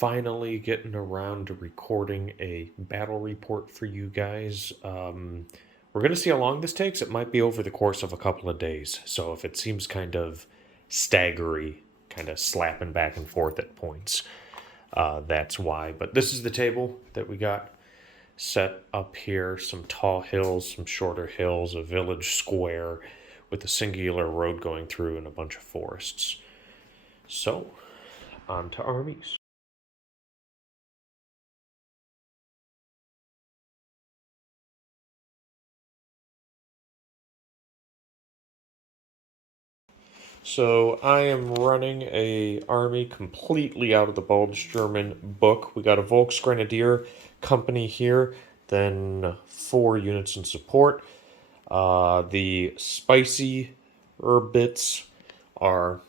finally getting around to recording a battle report for you guys. We're going to see how long this takes. It might be over the course of a couple of days. So if it seems kind of staggery, kind of slapping back and forth at points, that's why. But this is the table that we got set up here. Some tall hills, some shorter hills, a village square with a singular road going through and a bunch of forests. So, on to armies. So I am running a army completely out of the Bulge German book. We got a Volksgrenadier Company here, then 4 units in support. The spicy bits are,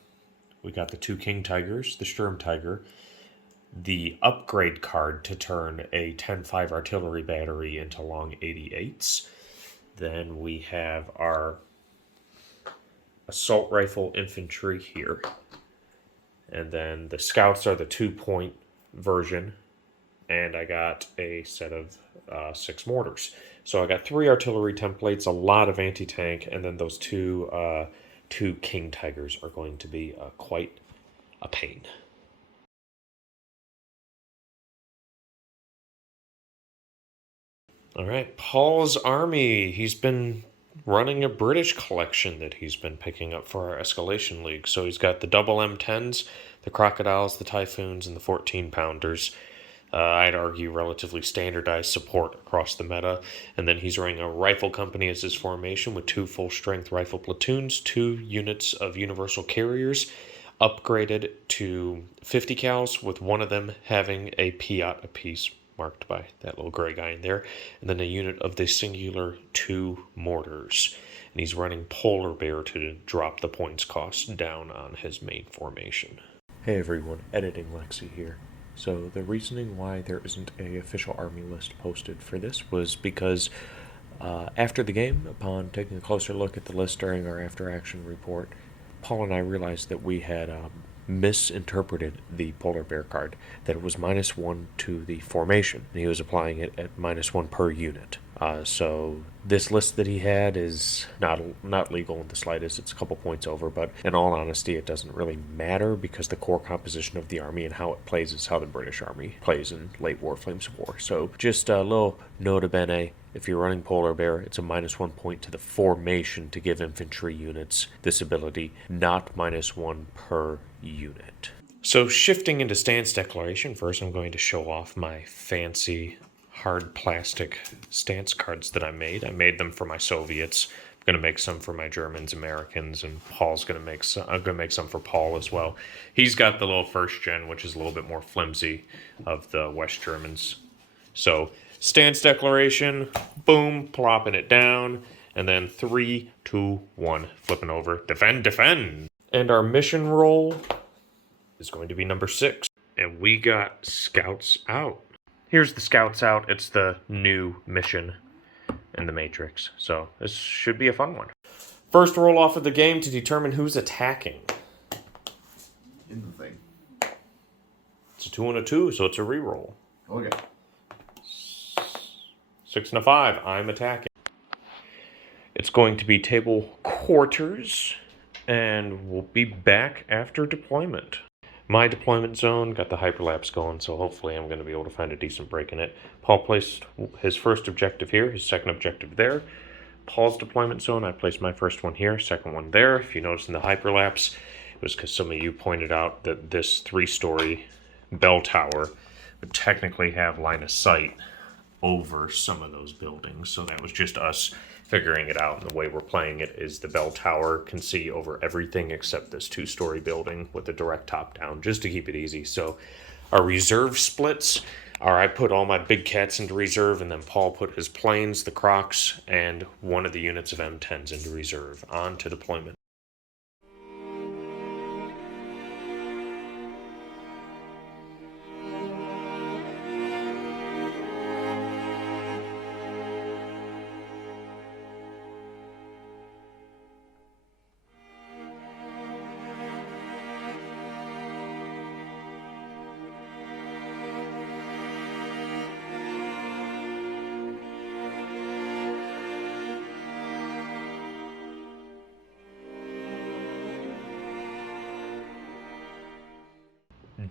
we got the 2 King Tigers, the Sturmtiger, the upgrade card to turn a 10-5 artillery battery into long 88s. Then we have our assault rifle infantry here. And then the scouts are the 2-point version. And I got a set of 6 mortars. So I got 3 artillery templates, a lot of anti-tank, and then those two King Tigers are going to be quite a pain. All right, Paul's army. He's been running a British collection that he's been picking up for our Escalation League. So he's got the double M10s, the Crocodiles, the Typhoons, and the 14-pounders. I'd argue relatively standardized support across the meta. And then he's running a rifle company as his formation with 2 full-strength rifle platoons, 2 units of universal carriers, upgraded to 50 cals, with one of them having a Piat apiece, marked by that little gray guy in there, and then a unit of the singular 2 mortars. And he's running Polar Bear to drop the points cost down on his main formation. Hey everyone, Editing Lexi here. So the reasoning why there isn't an official army list posted for this was because after the game, upon taking a closer look at the list during our after-action report, Paul and I realized that we had misinterpreted the Polar Bear card, that it was -1 to the formation. He was applying it at -1 per unit. So this list that he had is not legal in the slightest. It's a couple points over, but in all honesty, it doesn't really matter because the core composition of the army and how it plays is how the British Army plays in late Warflames War. So just a little nota bene. If you're running Polar Bear, it's a -1 point to the formation to give infantry units this ability, not -1 per unit. So shifting into stance declaration, first I'm going to show off my fancy hard plastic stance cards that I made. I made them for my Soviets. I'm going to make some for my Germans, Americans, and Paul's going to make some. I'm going to make some for Paul as well. He's got the little first gen, which is a little bit more flimsy, of the West Germans. So stance declaration, boom, plopping it down, and then 3, 2, 1, flipping over, defend, defend. And our mission roll is going to be number 6. And we got scouts out. Here's the scouts out. It's the new mission in the Matrix. So this should be a fun one. First roll off of the game to determine who's attacking. In the thing. It's a 2 and a 2, so it's a reroll. Okay. 6 and a 5. I'm attacking. It's going to be table quarters, and we'll be back after deployment. My deployment zone got the hyperlapse going, so hopefully I'm going to be able to find a decent break in it. Paul placed his first objective here, his second objective there. Paul's deployment zone, I placed my first one here, second one there. If you notice in the hyperlapse, it was because some of you pointed out that this 3-story bell tower would technically have line of sight over some of those buildings. So that was just us figuring it out, and the way we're playing it is the bell tower can see over everything except this 2-story building with a direct top down, just to keep it easy. So our reserve splits are, I put all my big cats into reserve, and then Paul put his planes, the Crocs, and one of the units of M10s into reserve. On to deployment.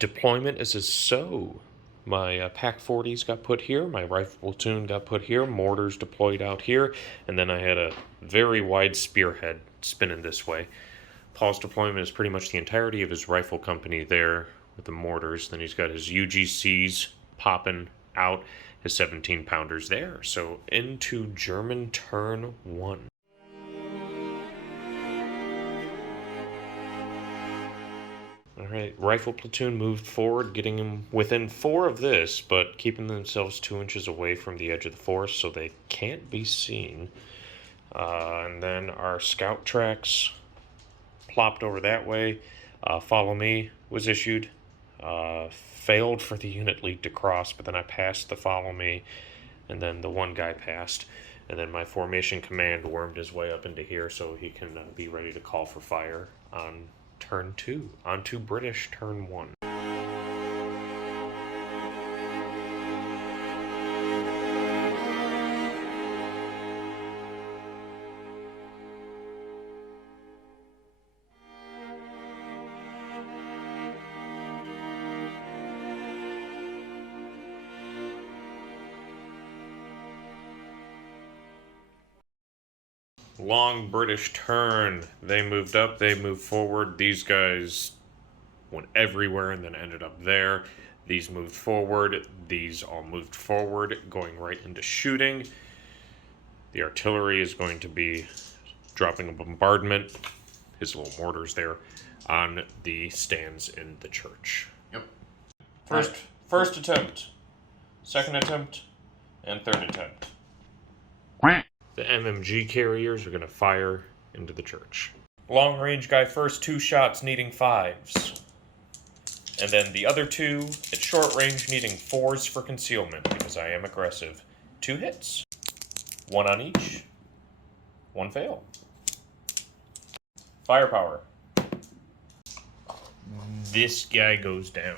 deployment is as so. My Pack 40s got put here, my rifle platoon got put here, mortars deployed out here, and then I had a very wide spearhead spinning this way. Paul's deployment is pretty much the entirety of his rifle company there with the mortars. Then he's got his UGCs popping out, his 17-pounders there. So into German turn 1. Alright, rifle platoon moved forward, getting him within 4 of this, but keeping themselves 2 inches away from the edge of the forest so they can't be seen. And then our scout tracks plopped over that way. Follow me was issued. Failed for the unit lead to cross, but then I passed the follow me, and then the one guy passed. And then my formation command wormed his way up into here so he can be ready to call for fire on turn 2, onto British turn 1. Long British turn. They moved up, they moved forward. These guys went everywhere and then ended up there. These moved forward. These all moved forward, going right into shooting. The artillery is going to be dropping a bombardment, his little mortars there, on the stands in the church. Yep. First attempt, second attempt, and third attempt. The MMG carriers are going to fire into the church. Long range guy first, 2 shots needing 5s. And then the other 2 at short range needing 4s for concealment because I am aggressive. 2 hits. 1 on each. 1 fail. Firepower. This guy goes down.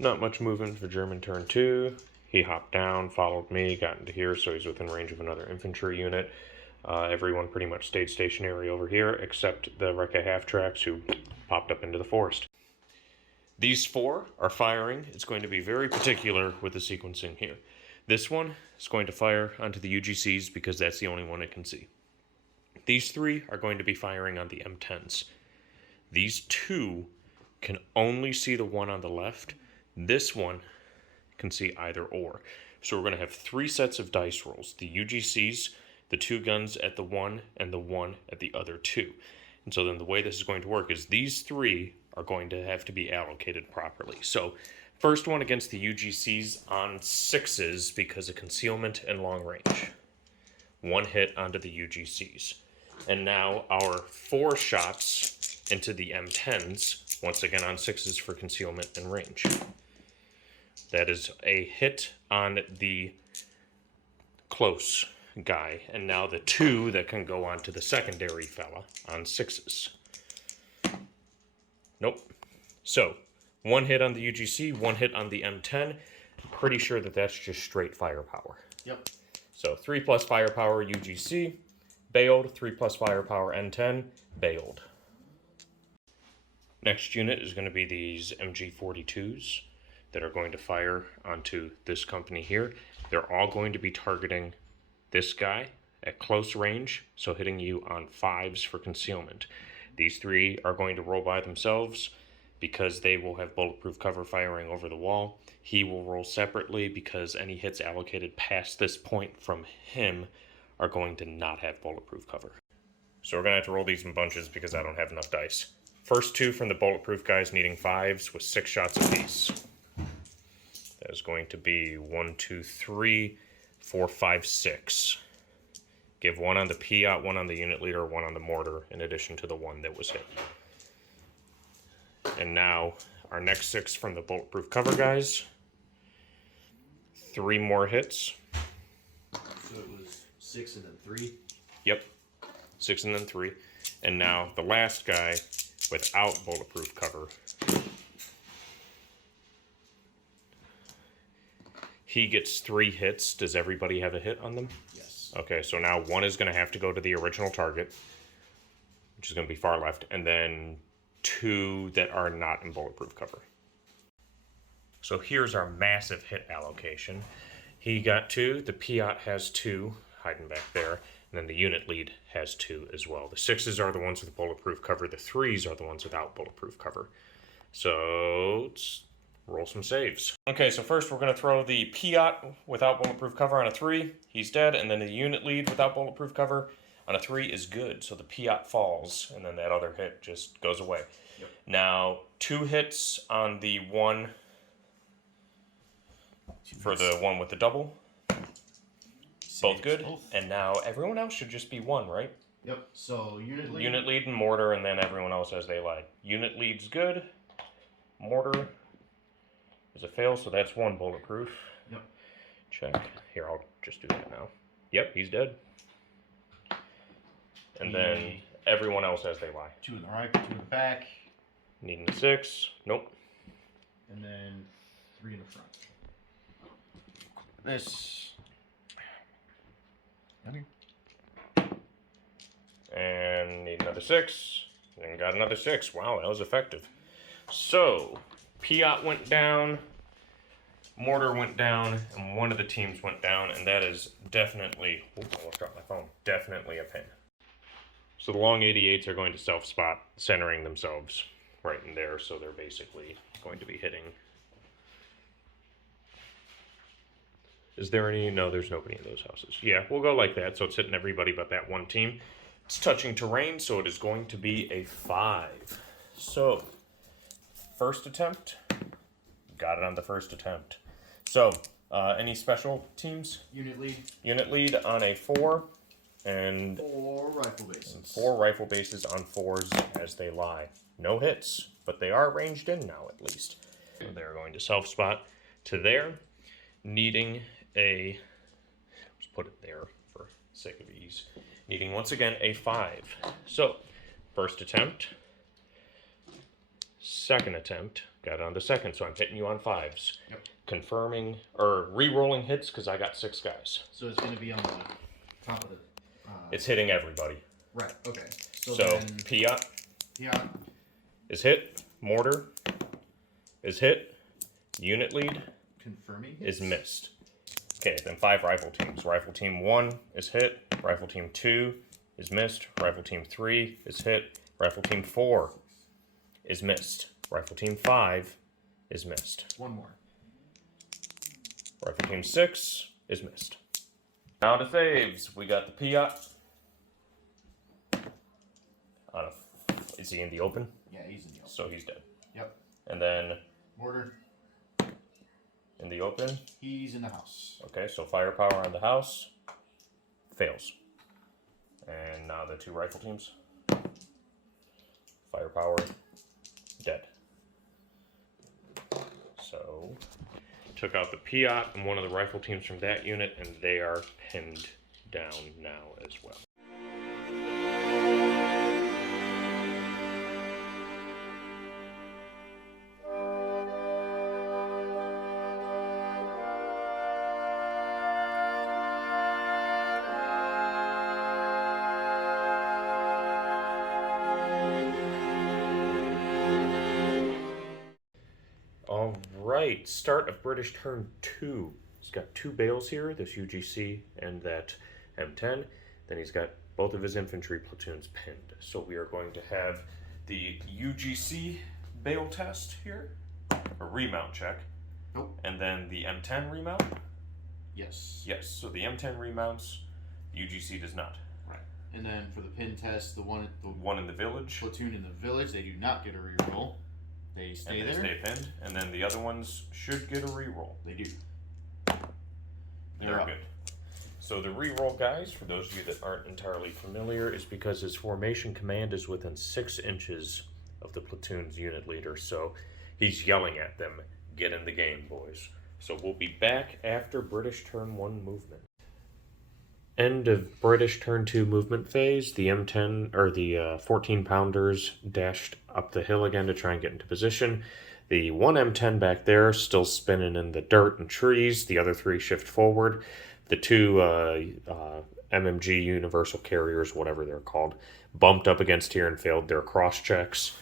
Not much movement for German turn 2. He hopped down, followed me, got into here, so he's within range of another infantry unit. Everyone pretty much stayed stationary over here, except the Rekka half-tracks who popped up into the forest. These 4 are firing. It's going to be very particular with the sequencing here. This one is going to fire onto the UGCs because that's the only one it can see. These 3 are going to be firing on the M10s. These 2 can only see the one on the left. This one can see either or. So we're going to have 3 sets of dice rolls. The UGCs, the 2 guns at the one, and the one at the other 2. And so then the way this is going to work is these 3 are going to have to be allocated properly. So first one against the UGCs on 6s because of concealment and long range. 1 hit onto the UGCs. And now our 4 shots into the M10s, once again on 6s for concealment and range. That is a hit on the close guy, and now the 2 that can go on to the secondary fella on 6s. Nope. So, 1 hit on the UGC, 1 hit on the M10. I'm pretty sure that that's just straight firepower. Yep. So 3 plus firepower UGC, bailed. 3 plus firepower M10, bailed. Next unit is going to be these MG 42s that are going to fire onto this company here. They're all going to be targeting this guy at close range, so hitting you on 5s for concealment. These 3 are going to roll by themselves because they will have bulletproof cover firing over the wall. He will roll separately because any hits allocated past this point from him are going to not have bulletproof cover. So we're going to have to roll these in bunches because I don't have enough dice. First 2 from the bulletproof guys needing 5s with 6 shots apiece. That is going to be 1, 2, 3, 4, 5, 6. Give 1 on the Piat, 1 on the unit leader, 1 on the mortar, in addition to the 1 that was hit. And now, our next 6 from the bulletproof cover guys. 3 more hits. So it was 6 and then 3? Yep. 6 and then 3. And now, the last guy without bulletproof cover. He gets 3 hits. Does everybody have a hit on them? Yes. Okay, so now 1 is going to have to go to the original target, which is going to be far left, and then 2 that are not in bulletproof cover. So here's our massive hit allocation. He got 2, the Piat has 2, hiding back there, and then the unit lead has 2 as well. The 6s are the ones with bulletproof cover, the 3s are the ones without bulletproof cover. So let's roll some saves. Okay, so first we're going to throw the Piat without bulletproof cover on a 3, he's dead, and then the unit lead without bulletproof cover on a 3 is good, so the Piat falls, and then that other hit just goes away. Yep. Now, 2 hits on the 1 for the one with the double. Both good. Both. And now everyone else should just be 1, right? Yep. So unit lead. Unit lead and mortar, and then everyone else as they lie. Unit lead's good. Mortar is a fail, so that's 1 bulletproof. Yep. Check. Here, I'll just do that now. Yep, he's dead. And then everyone else as they lie. 2 in the right, 2 in the back. Needing a 6. Nope. And then 3 in the front. This. Nothing. And need another 6. And got another 6. Wow, that was effective. So, Piat went down, Mortar went down, and one of the teams went down, and that is definitely, oops, I almost dropped my phone, definitely a pin. So the long 88s are going to self-spot, centering themselves right in there, so they're basically going to be hitting. Is there any? No, there's nobody in those houses. Yeah, we'll go like that, so it's hitting everybody but that one team. It's touching terrain, so it is going to be a 5. So, first attempt, got it on the first attempt. So, any special teams? Unit lead. Unit lead on a 4, and 4 rifle bases. And 4 rifle bases on 4s as they lie. No hits, but they are ranged in now at least. So they're going to self-spot to there, needing a, let's put it there for sake of ease, needing once again a 5. So, first attempt, second attempt, got it on the second, so I'm hitting you on 5s. Yep. Confirming, or re-rolling hits because I got 6 guys. So it's going to be on the top of the... It's hitting everybody. Right, okay. So then, Piat Piat is hit, Mortar is hit, unit lead confirming is missed. Okay, then 5 rifle teams. Rifle team 1 is hit, rifle team 2 is missed, rifle team 3 is hit, rifle team 4 is missed, rifle team 5 is missed. 1 more. Rifle team 6 is missed. Now to saves. We got the Piat. Is he in the open? Yeah, he's in the open. So he's dead. Yep. And then Mortar. in the open. He's in the house. Okay, so firepower on the house. Fails. And now the 2 rifle teams. Firepower. Dead. So, took out the Piat and one of the rifle teams from that unit, and they are pinned down now as well. Alright, start of British turn 2. He's got 2 bales here, this UGC and that M10. Then he's got both of his infantry platoons pinned. So we are going to have the UGC bale test here, a remount check. Nope. And then the M10 remount? Yes. Yes, so the M10 remounts, the UGC does not. Right. And then for the pin test, the one in the village. Platoon in the village, they do not get a reroll. They stay there. They stay pinned, and then the other ones should get a reroll. They do. They're good. So the reroll, guys, for those of you that aren't entirely familiar, is because his formation command is within 6 inches of the platoon's unit leader. So he's yelling at them, "Get in the game, boys." So we'll be back after British turn 1 movement. end of British turn 2 movement phase, the M10 or the 14 pounders dashed up the hill again to try and get into position. The one M10 back there still spinning in the dirt and trees. The other 3 shift forward. The 2 MMG universal carriers, whatever they're called, bumped up against here and failed their cross checks.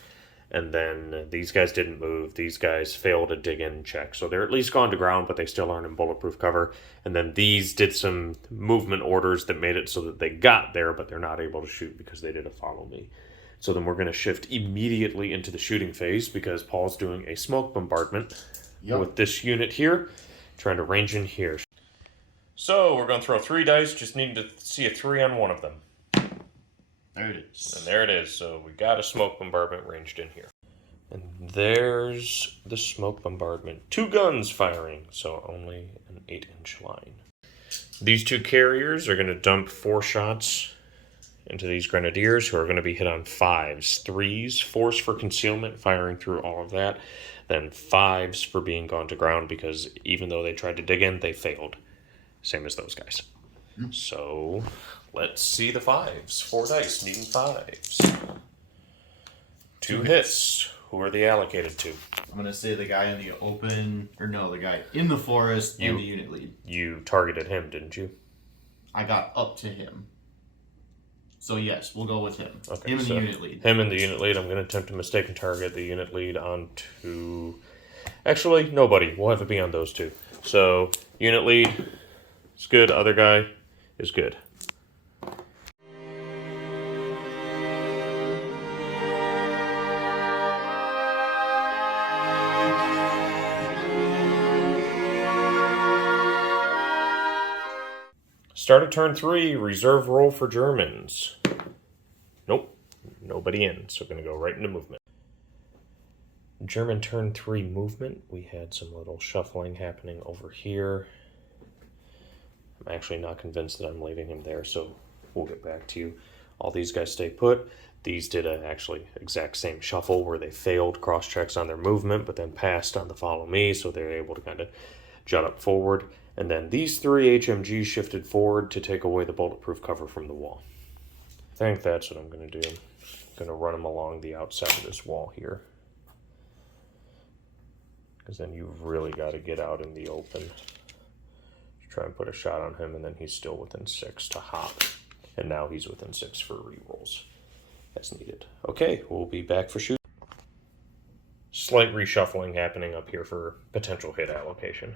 And then these guys didn't move. These guys failed a dig-in check. So they're at least gone to ground, but they still aren't in bulletproof cover. And then these did some movement orders that made it so that they got there, but they're not able to shoot because they did a follow me. So then we're going to shift immediately into the shooting phase because Paul's doing a smoke bombardment with this unit here, trying to range in here. So we're going to throw 3 dice, just need to see a 3 on one of them. There it is. And there it is. So we got a smoke bombardment ranged in here. And there's the smoke bombardment. 2 guns firing, so only an 8-inch line. These 2 carriers are going to dump 4 shots into these grenadiers who are going to be hit on 5s. 3s, force for concealment, firing through all of that. Then 5s for being gone to ground because even though they tried to dig in, they failed. Same as those guys. So let's see the 5s. 4 dice, needing 5s. 2 hits. Who are they allocated to? I'm going to say the guy in the open, or no, the guy in the forest and the unit lead. You targeted him, didn't you? I got up to him. So yes, we'll go with him. Okay, him and so the unit lead. Him and the unit lead. I'm going to attempt to mistaken target the unit lead onto... Actually, nobody. We'll have it be on those 2. So, unit lead is good. Other guy is good. Start of turn 3, reserve roll for Germans. Nope, nobody in, so we're going to go right into movement. German turn 3 movement, we had some little shuffling happening over here. I'm actually not convinced that I'm leaving him there, so we'll get back to you. All these guys stay put. These did a actually exact same shuffle where they failed cross checks on their movement, but then passed on the follow me, so they're able to kind of jut up forward. And then these 3 HMGs shifted forward to take away the bulletproof cover from the wall. I think that's what I'm going to do. I'm going to run them along the outside of this wall here. Because then you've really got to get out in the open. Try and put a shot on him, and then he's still within 6 to hop. And now he's within 6 for rerolls as needed. Okay, we'll be back for shooting. Slight reshuffling happening up here for potential hit allocation.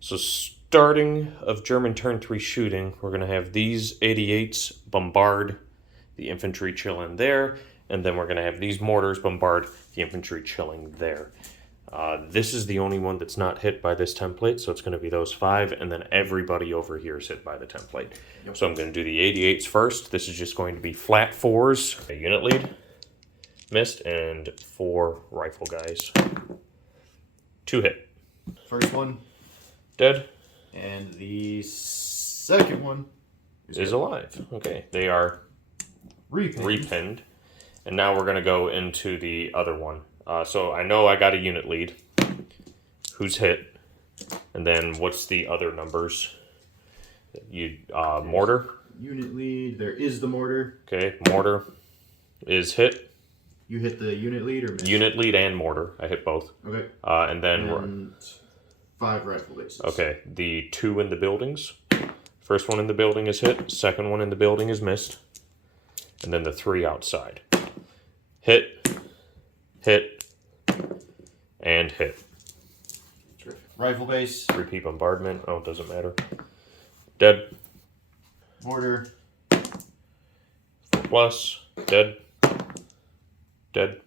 So starting of German turn 3 shooting, we're going to have these 88s bombard the infantry chilling there, and then we're going to have these mortars bombard the infantry chilling there. This is the only one that's not hit by this template, so it's going to be those 5, and then everybody over here is hit by the template. Yep. So I'm going to do the 88s first. This is just going to be flat 4s, a unit lead, missed, and 4 rifle guys. 2 hit. First one. Dead. And the second one is alive. Okay, they are repinned. And now we're going to go into the other one. So I know I got a unit lead. Who's hit? And then what's the other numbers? Mortar? Unit lead. There is the mortar. Okay, mortar is hit. You hit the unit lead or missed? Unit lead and mortar. I hit both. Okay. And then... And 5 rifle bases. Okay, the 2 in the buildings. First one in the building is hit. Second one in the building is missed. And then the 3 outside. Hit, hit, and hit. Terrific. Rifle base. Repeat bombardment. Oh, it doesn't matter. Dead. Mortar. 4+. Dead. Dead.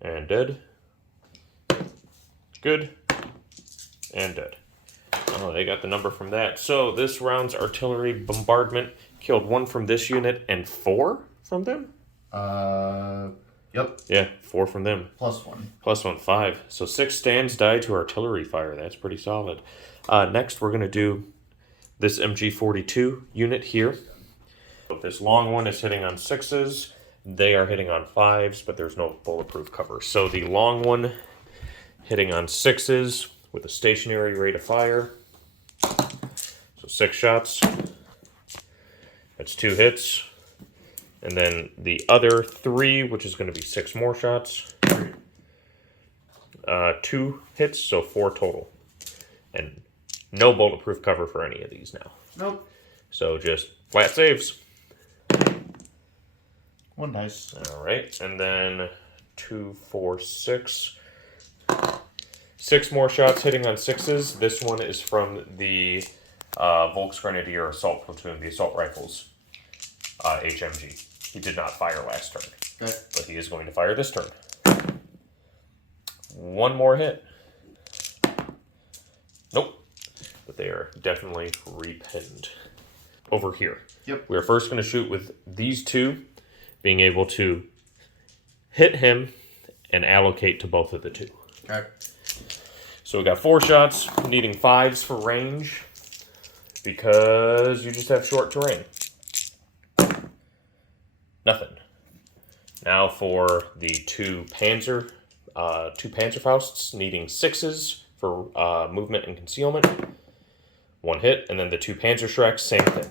And dead. Good. And dead. Oh, they got the number from that. So this round's artillery bombardment killed 1 from this unit and 4 from them? Yep. Yeah, 4 from them. +1. +1, 5. So 6 stands died to artillery fire. That's pretty solid. Next, we're going to do this MG 42 unit here. This long one is hitting on 6s. They are hitting on 5s, but there's no bulletproof cover. So the long one hitting on 6s with a stationary rate of fire. So So 6 shots. That's 2 hits. And then the other 3, which is going to be 6 more shots. 2 hits, so 4 total. And no bulletproof cover for any of these now. Nope. So just flat saves. 1 dice. Alright, and then 2, 4, 6. 6 more shots hitting on 6s. This one is from the Volksgrenadier Assault Platoon, the assault rifles, HMG. He did not fire last turn, Okay. but he is going to fire this turn. 1 more hit. Nope. But they are definitely repinned. Over here. Yep. We are first going to shoot with these 2, being able to hit him and allocate to both of the 2. Okay. So we got 4 shots, needing 5s for range, because you just have short terrain. Nothing. Now for the 2 Panzerfausts, needing 6s for movement and concealment. 1 hit, and then the 2 Panzershreks, same thing.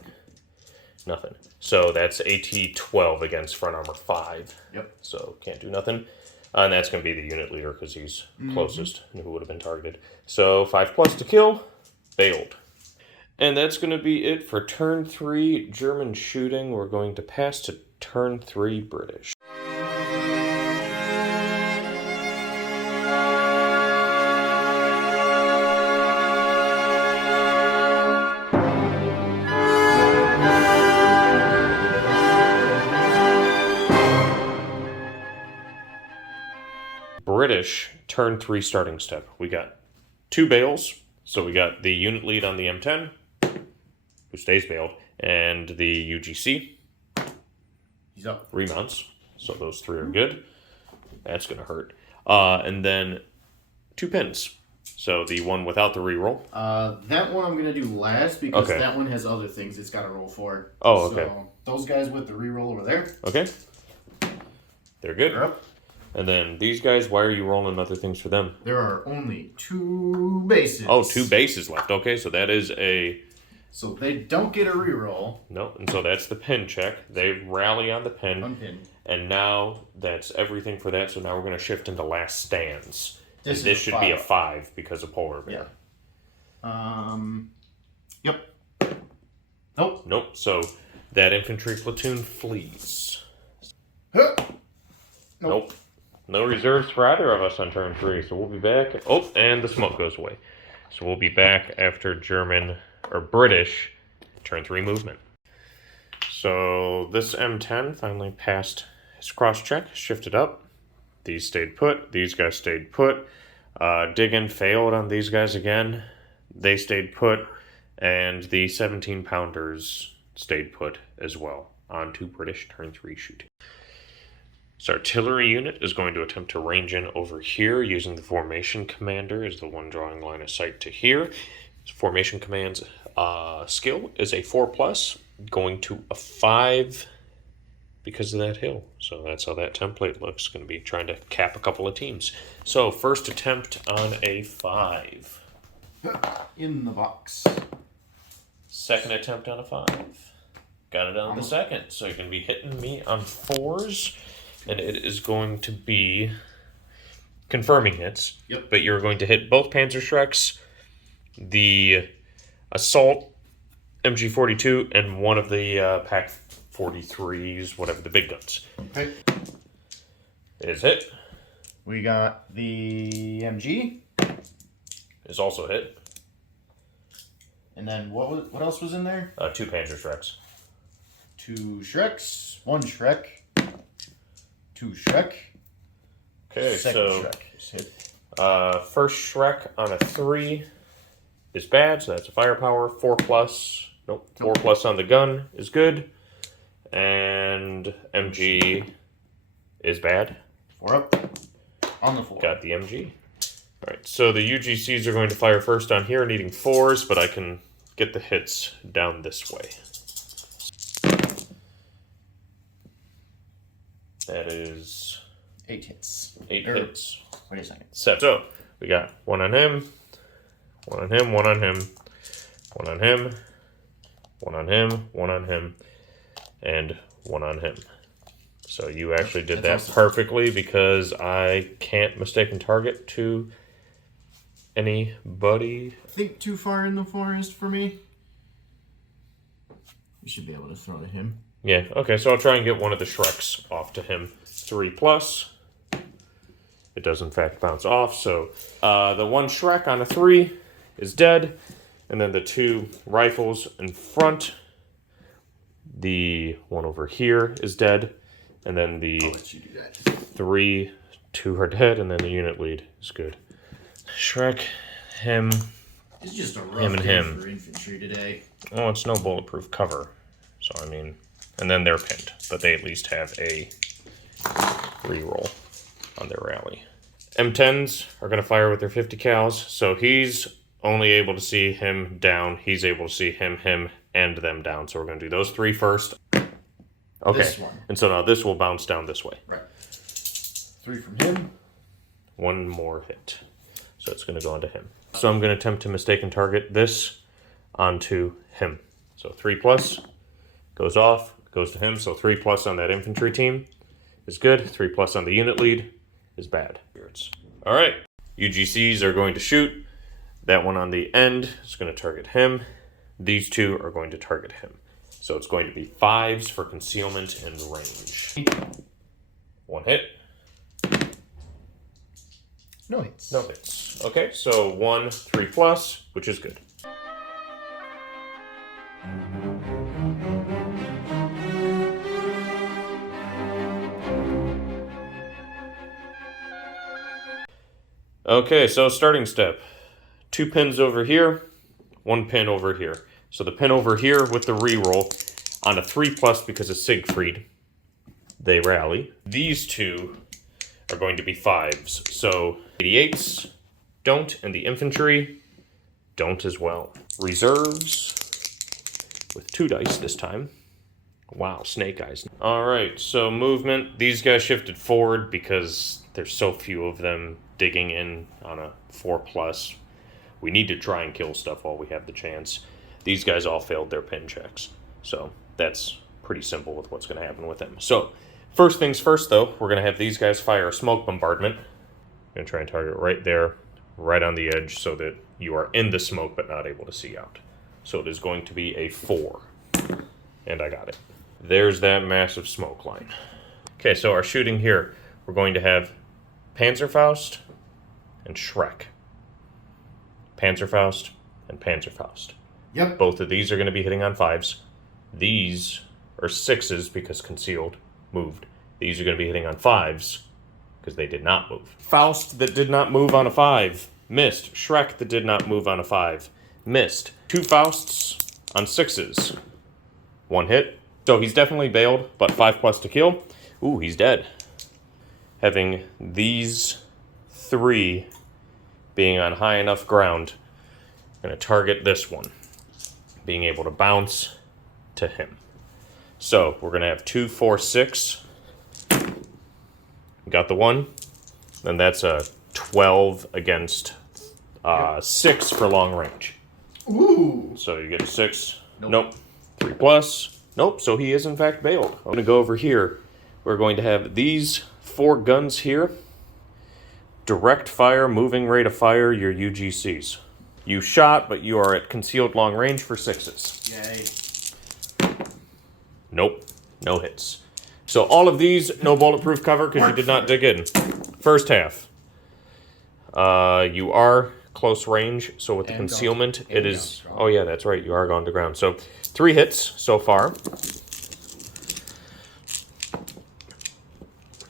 Nothing. So that's AT 12 against front armor 5. Yep. So can't do nothing. And that's going to be the unit leader because he's closest and who would have been targeted. So 5+ to kill, bailed. And that's going to be it for turn 3 German shooting. We're going to pass to turn 3 British. British turn 3 starting step. We got 2 bails. So we got the unit lead on the M10, who stays bailed, and the UGC. He's up. Remounts. So those 3 are good. That's going to hurt. And then 2 pins. So the one without the reroll. That one I'm going to do last because Okay. that one has other things it's got to roll for. Oh, okay. So those guys with the reroll over there. Okay. They're good. They're up. And then these guys, why are you rolling other things for them? There are only 2 bases. Oh, 2 bases left. Okay, so that is a... So they don't get a reroll. No, and so that's the pin check. They rally on the pin. Unpinned. And now that's everything for that. So now we're going to shift into last stands. This And this is should be a 5 because of polar bear. Yeah. Yep. Nope. Nope. So that infantry platoon flees. Huh. Nope. No reserves for either of us on turn 3. So we'll be back. Oh, and the smoke goes away. So we'll be back after German or British turn 3 movement. So this M10 finally passed his cross check, shifted up. These stayed put. These guys stayed put. Diggin failed on these guys again. They stayed put. And the 17-pounders stayed put as well on to British turn 3 shooting. This artillery unit is going to attempt to range in over here using the formation commander as the one drawing line of sight to here. Formation command's skill is a 4+, going to a 5 because of that hill. So that's how that template looks. Going to be trying to cap a couple of teams. So first attempt on a 5. In the box. Second attempt on a 5. Got it on the second. So you're going to be hitting me on 4s. And it is going to be confirming hits. Yep. But you're going to hit both Panzershreks, the Assault MG 42, and one of the Pack 43s, whatever, the big guns. Okay. It is hit. We got the MG. Is also hit. And then what else was in there? 2 Panzershreks. 2 Shreks. 1 Shrek. 2 Shrek. Okay, Second so Shrek is hit. first Shrek on a 3 is bad, so that's a firepower. 4+. Nope. 4+ on the gun is good. And MG is bad. 4 up. On the 4. Got the MG. Alright, so the UGCs are going to fire first on here, needing 4s, but I can get the hits down this way. That is 8 hits. 8 hits. Wait a second. 7. So we got 1 on him, 1 on him, 1 on him, 1 on him, one on him, and one on him. So you actually did that awesome. perfectly because I can't mistaken target to anybody. I think too far in the forest for me. You should be able to throw to him. Yeah, okay, so I'll try and get one of the Shreks off to him. 3+. It does in fact bounce off, so the one Shrek on a 3 is dead, and then the 2 rifles in front, the one over here is dead, and then the I'll let you do that. 2 are dead, and then the unit lead is good. Shrek, him, It's just a rough Him and day him. for infantry today. oh, it's no bulletproof cover, so I mean, and then they're pinned, but they at least have a reroll on their rally. M10s are going to fire with their 50 cals, so he's only able to see him down. He's able to see him, and them down. So we're going to do those 3 first. Okay, This one. and so now this will bounce down this way. Right. 3 from him. 1 more hit. So it's going to go onto him. So I'm going to attempt to mistaken target this onto him. So 3+ goes off, goes to him. So 3+ on that infantry team is good. 3+ on the unit lead is bad. All right, UGCs are going to shoot. That one on the end is going to target him. These 2 are going to target him. So it's going to be 5s for concealment and range. 1 hit. No hits. No hits. Okay, so 1 3+, which is good. Okay, so starting step. 2 pins over here, 1 pin over here. So the pin over here with the reroll on a 3+ because of Siegfried, they rally. These 2 are going to be 5s. So 88s don't, and the infantry don't as well. Reserves with 2 dice this time. Wow, snake eyes. All right, so movement. These guys shifted forward because there's so few of them digging in on a 4+. We need to try and kill stuff while we have the chance. These guys all failed their pin checks. So that's pretty simple with what's going to happen with them. So first things first, though, we're going to have these guys fire a smoke bombardment. I'm going to try and target right there, right on the edge, so that you are in the smoke but not able to see out. So it is going to be a 4. And I got it. There's that massive smoke line. Okay, so our shooting here, we're going to have Panzerfaust and Shrek. Panzerfaust and Panzerfaust. Yep. Both of these are going to be hitting on 5s. These are 6s because concealed, moved. These are going to be hitting on 5s because they did not move. Faust that did not move on a 5, missed. Shrek that did not move on a 5, missed. 2 Fausts on 6s. 1 hit. So he's definitely bailed, but 5+ to kill. Ooh, he's dead. Having these 3 being on high enough ground, I'm going to target this one, being able to bounce to him. So we're going to have 2, 4, 6. Got the 1. Then that's a 12 against 6 for long range. Ooh. So you get a 6. Nope. 3+. Nope, so he is in fact bailed. I'm going to go over here. We're going to have these 4 guns here. Direct fire, moving rate of fire, your UGCs. You shot, but you are at concealed long range for 6s. Yay. Nope, no hits. So all of these, no bulletproof cover because you did not dig in. First half. You are close range, so with the And concealment, gone. it is... Oh yeah, that's right, you are gone to ground. So 3 hits so far.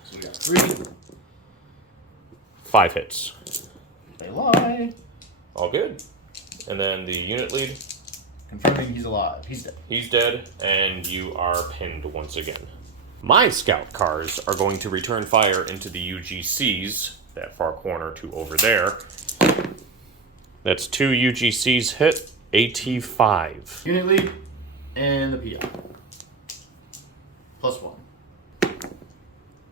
So we got 3. 5 hits. They lie. All good. And then the unit lead, Confirming he's alive. He's dead. he's dead, and you are pinned once again. My scout cars are going to return fire into the UGCs, that far corner to over there. That's 2 UGCs hit, AT5. Unit lead and the PI. +1.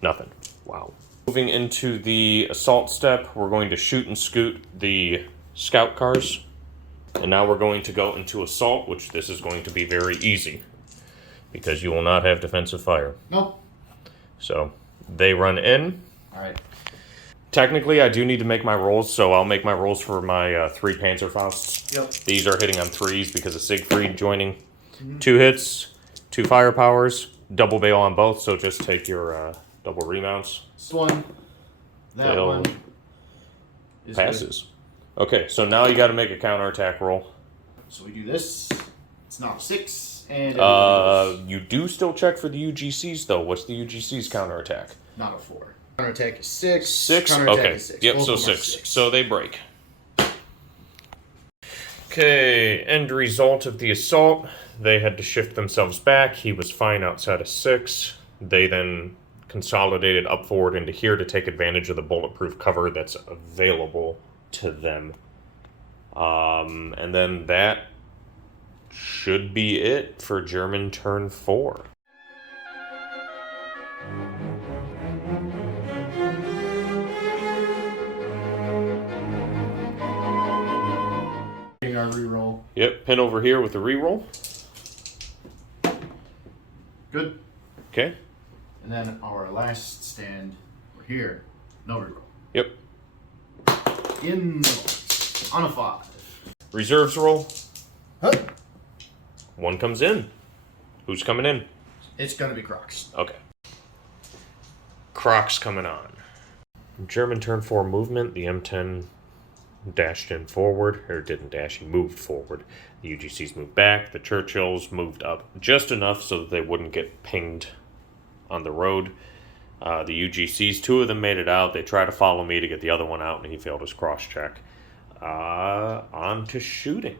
Nothing. Wow. Moving into the assault step, we're going to shoot and scoot the scout cars. And now we're going to go into assault, which this is going to be very easy because you will not have defensive fire. Nope. So they run in. All right. Technically, I do need to make my rolls, so I'll make my rolls for my 3 Panzerfausts. Yep. These are hitting on 3s because of Siegfried joining. 2 hits, 2 firepowers, double bail on both, so just take your double remounts. This one. That Bail one. passes. Okay, so now you got to make a counterattack roll. So we do this. It's now 6. And You do still check for the UGCs, though. What's the UGC's counterattack? not a 4. Counterattack is 6. 6? Counterattack Okay. is 6. Yep, Both so of them are 6. So they break. Okay, end result of the assault. They had to shift themselves back. He was fine outside of 6. They then consolidated up forward into here to take advantage of the bulletproof cover that's available to them. And then that should be it for German turn 4. Our reroll. Yep, pin over here with the reroll. Good. Okay. And then our last stand, we're here. No reroll. Yep. In the box. On a 5. Reserves roll. Huh. 1 comes in. Who's coming in? It's gonna be Crocs. Okay. Crocs coming on. German turn 4 movement. The M10 dashed in forward, or didn't dash, he moved forward. The UGCs moved back. The Churchills moved up just enough so that they wouldn't get pinged on the road. The UGCs, 2 of them made it out. They tried to follow me to get the other one out, and he failed his cross-check. On to shooting.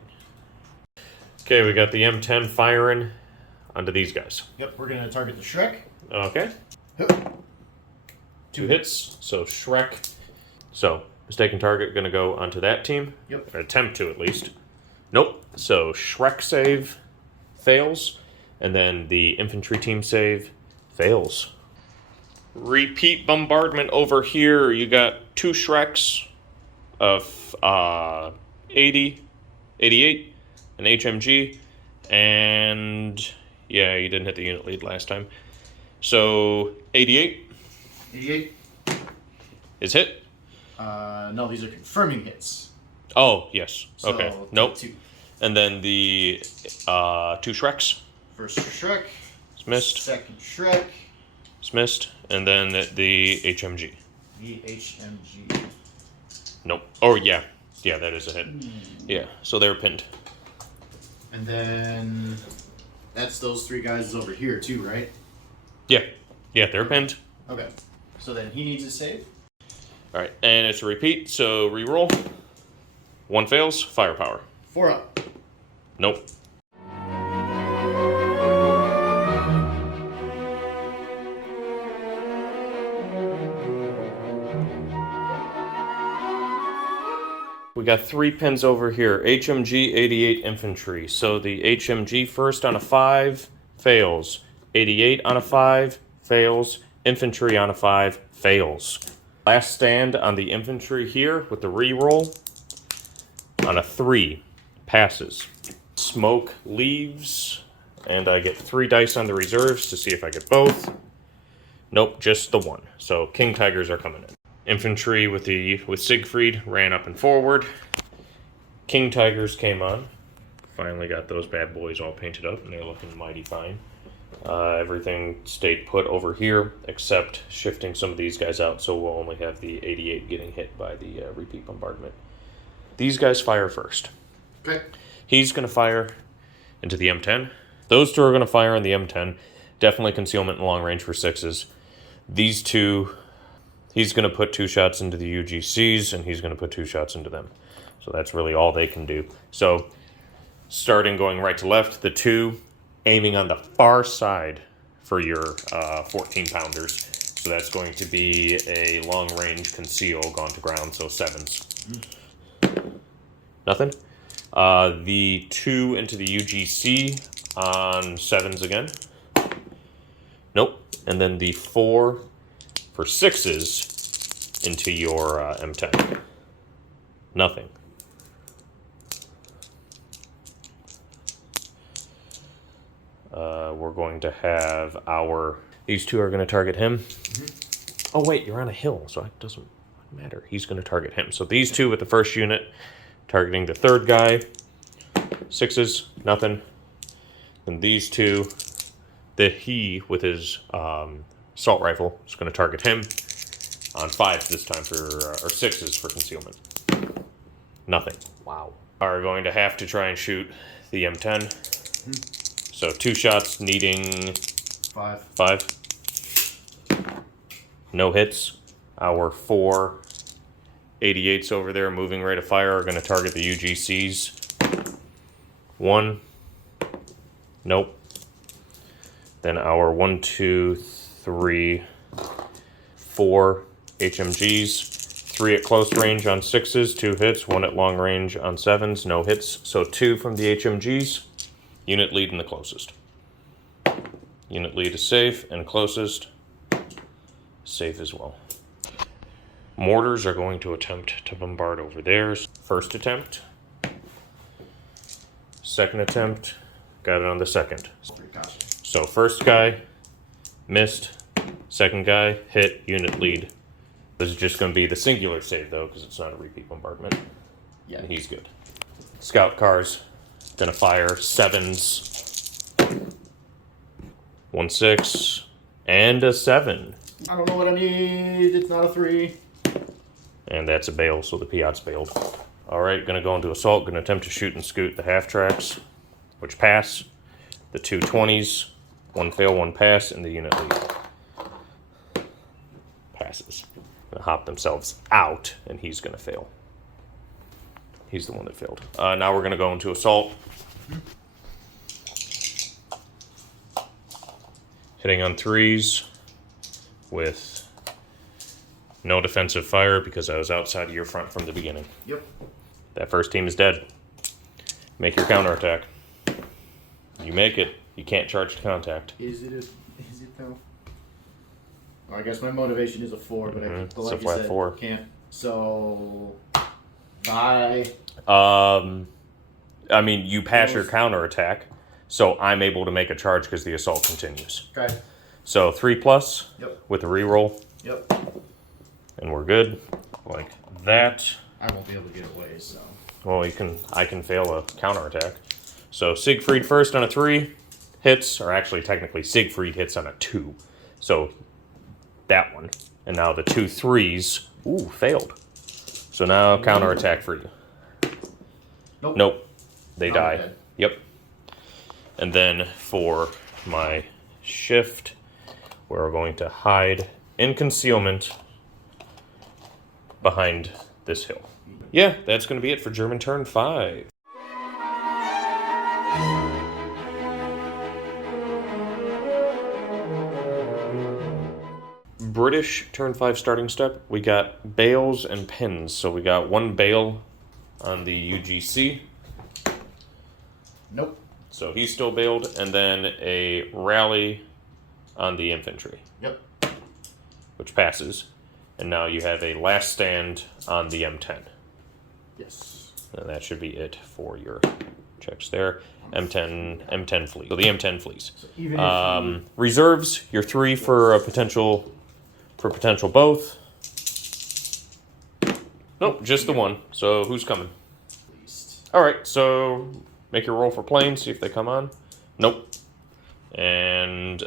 Okay, we got the M10 firing onto these guys. Yep, we're gonna target the Shrek. Okay. Huh. 2 hits, so Shrek. So, mistaken target going to go onto that team. Yep. Or attempt to, at least. Nope. So, Shrek save fails, and then the infantry team save fails. Repeat bombardment over here. You got 2 Shreks of 80, 88, an HMG, and yeah, you didn't hit the unit lead last time. So, 88 88. is hit. No, these are confirming hits. Oh, yes. So, Okay. Nope. 2. And then the 2 Shreks. First Shrek. It's missed. Second Shrek. It's missed. And then the HMG. The HMG. Nope. Oh, yeah. Yeah, that is a hit. Yeah, so they're pinned. And then that's those 3 guys over here too, right? Yeah. Yeah, they're pinned. Okay. So then he needs a save. All right, and it's a repeat, so reroll. 1 fails, firepower. 4 up. Nope. We got 3 pins over here. HMG 88 infantry. So the HMG first on a 5 fails. 88 on a 5 fails. Infantry on a 5 fails. Last stand on the infantry here with the reroll on a 3 passes. Smoke leaves, and I get 3 dice on the reserves to see if I get both. Nope, just the 1. So King Tigers are coming in. Infantry with Siegfried ran up and forward. King Tigers came on. Finally got those bad boys all painted up, and they're looking mighty fine. Everything stayed put over here, except shifting some of these guys out, so we'll only have the 88 getting hit by the repeat bombardment. These guys fire first. Okay. He's going to fire into the M10. Those 2 are going to fire on the M10. Definitely concealment and long range for 6s. These 2, he's going to put 2 shots into the UGCs, and he's going to put 2 shots into them. So that's really all they can do. So starting going right to left, the 2 aiming on the far side for your 14-pounders. So that's going to be a long-range conceal gone to ground, so 7s. Nothing. The 2 into the UGC on 7s again. Nope. And then the 4 for 6s into your M10. Nothing. we're going to have our... These two are going to target him. Mm-hmm. Oh, wait, you're on a hill, so it doesn't matter. He's going to target him. So these two with the first unit targeting the third guy. 6s, nothing. And these two, he with his assault rifle is going to target him on 5s this time for, or 6s for concealment. Nothing. Wow. Are going to have to try and shoot the M10. So 2 shots needing 5. No hits. Our 4 88s over there moving rate of fire are going to target the UGCs. 1. Nope. Then our 1, 2, 3, 4 HMGs. 3 at close range on 6s, 2 hits. 1 at long range on 7s, no hits. So 2 from the HMGs. Unit lead in the closest. Unit lead is safe, and closest, safe as well. Mortars are going to attempt to bombard over there. First attempt. Second attempt. Got it on the second. So first guy, missed. Second guy, hit, unit lead. This is just going to be the singular save, though, because it's not a repeat bombardment. Yeah. And he's good. Scout cars, gonna fire 7s. 1 6 and a 7. I don't know what I need. It's not a 3. And that's a bail, so the Piat's bailed. Alright, gonna go into assault, gonna attempt to shoot and scoot the half-tracks, which pass. The 2 20s, 1 fail, 1 pass, and the unit lead. Passes. Gonna hop themselves out, and he's gonna fail. He's the one that failed. Now we're gonna go into assault. Hitting on 3s with no defensive fire because I was outside of your front from the beginning. Yep. That first team is dead. Make your counterattack. You make it, you can't charge to contact. Is it though? Well, I guess my motivation is a 4, but but like you said, 4. Can't. So, bye. I mean, you pass your counterattack, so I'm able to make a charge because the assault continues. Okay. So 3+ Yep. with a reroll. Yep. And we're good. Like that. I won't be able to get away, so. Well, I can fail a counterattack. So Siegfried first on a 3 hits, or actually technically Siegfried hits on a 2. So that one. And now the 2 3s, ooh, failed. So now counterattack for you. Nope. They die. Yep. And then for my shift, we're going to hide in concealment behind this hill. Yeah, that's going to be it for German turn 5. British turn 5 starting step. We got bales and pins. So we got 1 bale on the UGC. Nope. So he's still bailed, and then a rally on the infantry. Yep. Which passes. And now you have a last stand on the M10. Yes. And that should be it for your checks there. M10 fleet. So the M10 flees. So even if reserves, your 3 for a potential both. Nope, just the 1. So who's coming? Alright, so make your roll for planes, see if they come on. Nope. And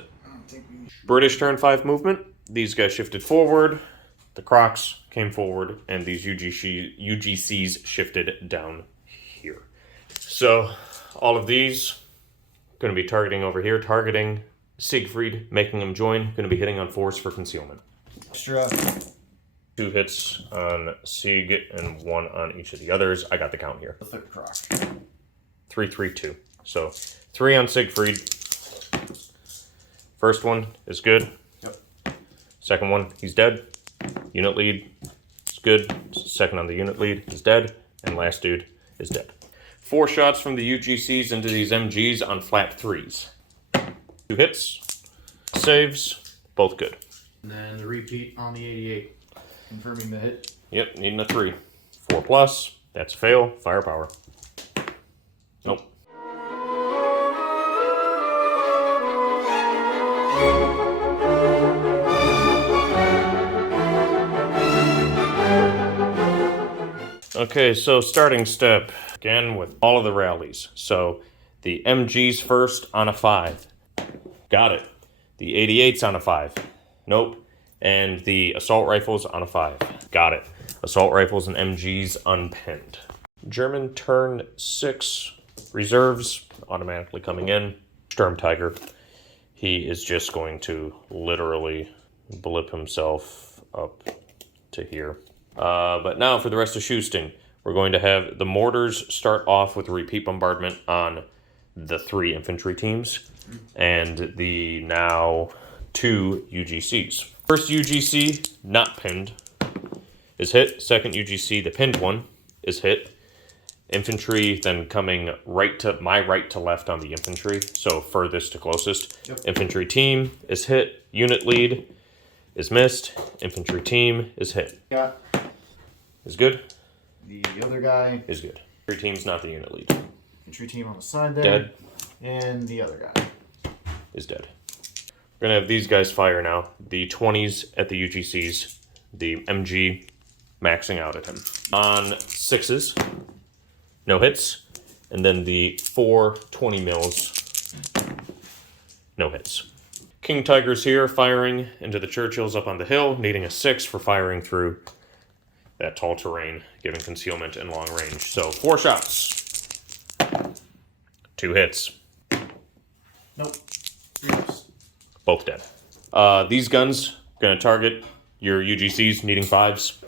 British turn 5 movement. These guys shifted forward. The Crocs came forward, and these UGCs shifted down here. So all of these going to be targeting over here, targeting Siegfried, making him join. Going to be hitting on 4s for concealment. Extra. 2 hits on Sieg and 1 on each of the others. I got the count here. The third Croc. 3, 3, 2. So 3 on Siegfried. First one is good. Yep. Second one, he's dead. Unit lead is good. Second on the unit lead is dead. And last dude is dead. 4 shots from the UGCs into these MGs on flat 3s. 2 hits. Saves. Both good. And then the repeat on the 88. Confirming the hit. Yep, needing a 3. 4+. That's a fail. Firepower. Nope. Okay, so starting step, again with all of the rallies. So the MG's first on a 5. Got it. The 88's on a 5. Nope. And the assault rifles on a 5. Got it. Assault rifles and MGs unpinned. German turn 6 reserves automatically coming in. Sturmtiger. He is just going to literally blip himself up to here. But now for the rest of Shusting, we're going to have the mortars start off with a repeat bombardment on the 3 infantry teams and the now 2 UGCs. First UGC, not pinned, is hit. Second UGC, the pinned one, is hit. Infantry then coming right to left on the infantry, so furthest to closest. Yep. Infantry team is hit. Unit lead is missed. Infantry team is hit. Yeah. Is good. The other guy is good. Infantry team's not the unit lead. Infantry team on the side there. Dead. And the other guy is dead. We're gonna have these guys fire now. The 20s at the UGCs. The MG maxing out at him. On 6s. No hits. And then the 4 20 mils. No hits. King Tiger's here firing into the Churchills up on the hill, needing a 6 for firing through that tall terrain, giving concealment and long range. So 4 shots. 2 hits. Nope. Both dead. These guns going to target your UGCs needing 5s.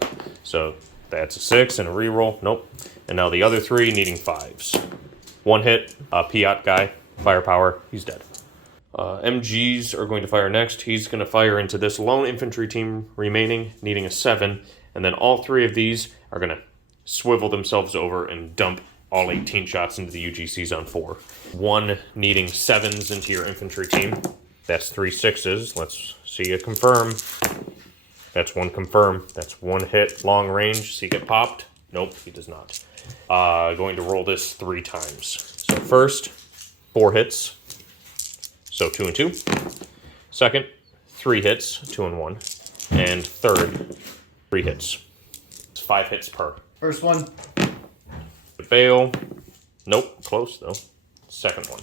So that's a 6 and a reroll. Nope. And now the other 3 needing 5s. 1 hit, Piat guy, firepower, he's dead. MGs are going to fire next. He's going to fire into this lone infantry team remaining, needing a 7. And then all 3 of these are going to swivel themselves over and dump all 18 shots into the UGCs on 4. 1 needing 7s into your infantry team. That's 3 6s. Let's see you confirm. That's 1 confirm. That's 1 hit, long range. See get popped? Nope, he does not. Going to roll this 3 times. So first, 4 hits. So 2 and 2. Second, 3 hits, 2 and 1. And third, 3 hits. It's 5 hits per. First one. Fail. Nope, close though. Second one.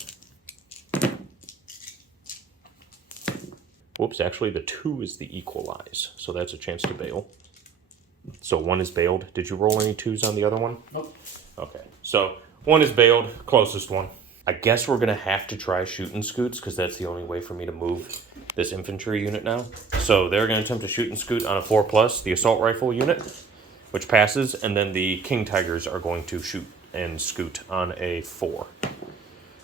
Whoops, actually the 2 is the equalize. So that's a chance to bail. So 1 is bailed. Did you roll any 2s on the other one? Nope. Okay, so 1 is bailed, closest one. I guess we're going to have to try shooting scoots because that's the only way for me to move this infantry unit now. So they're going to attempt to shoot and scoot on a 4+, the assault rifle unit, which passes, and then the King Tigers are going to shoot and scoot on a 4,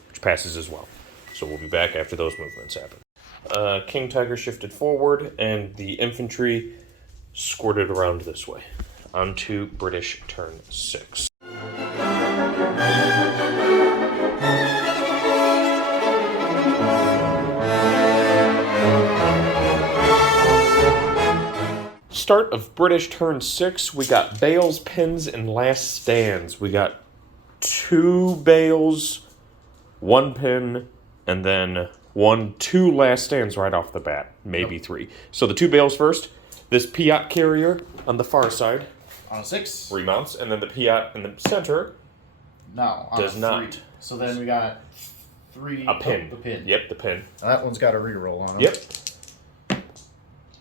which passes as well. So we'll be back after those movements happen. King Tiger shifted forward, and the infantry squirted around this way. Onto British turn 6. Start of British turn 6, we got bales, pins, and last stands. We got 2 bales, 1 pin, and then 2 last stands right off the bat. Maybe 3. So the 2 bales first. This Piat carrier on the far side. On a 6. Remounts, and then the Piat in the center. No, on does a 3. not. So then we got 3. A pin. The pin. Yep, the pin. Now that one's got a reroll on it. Yep.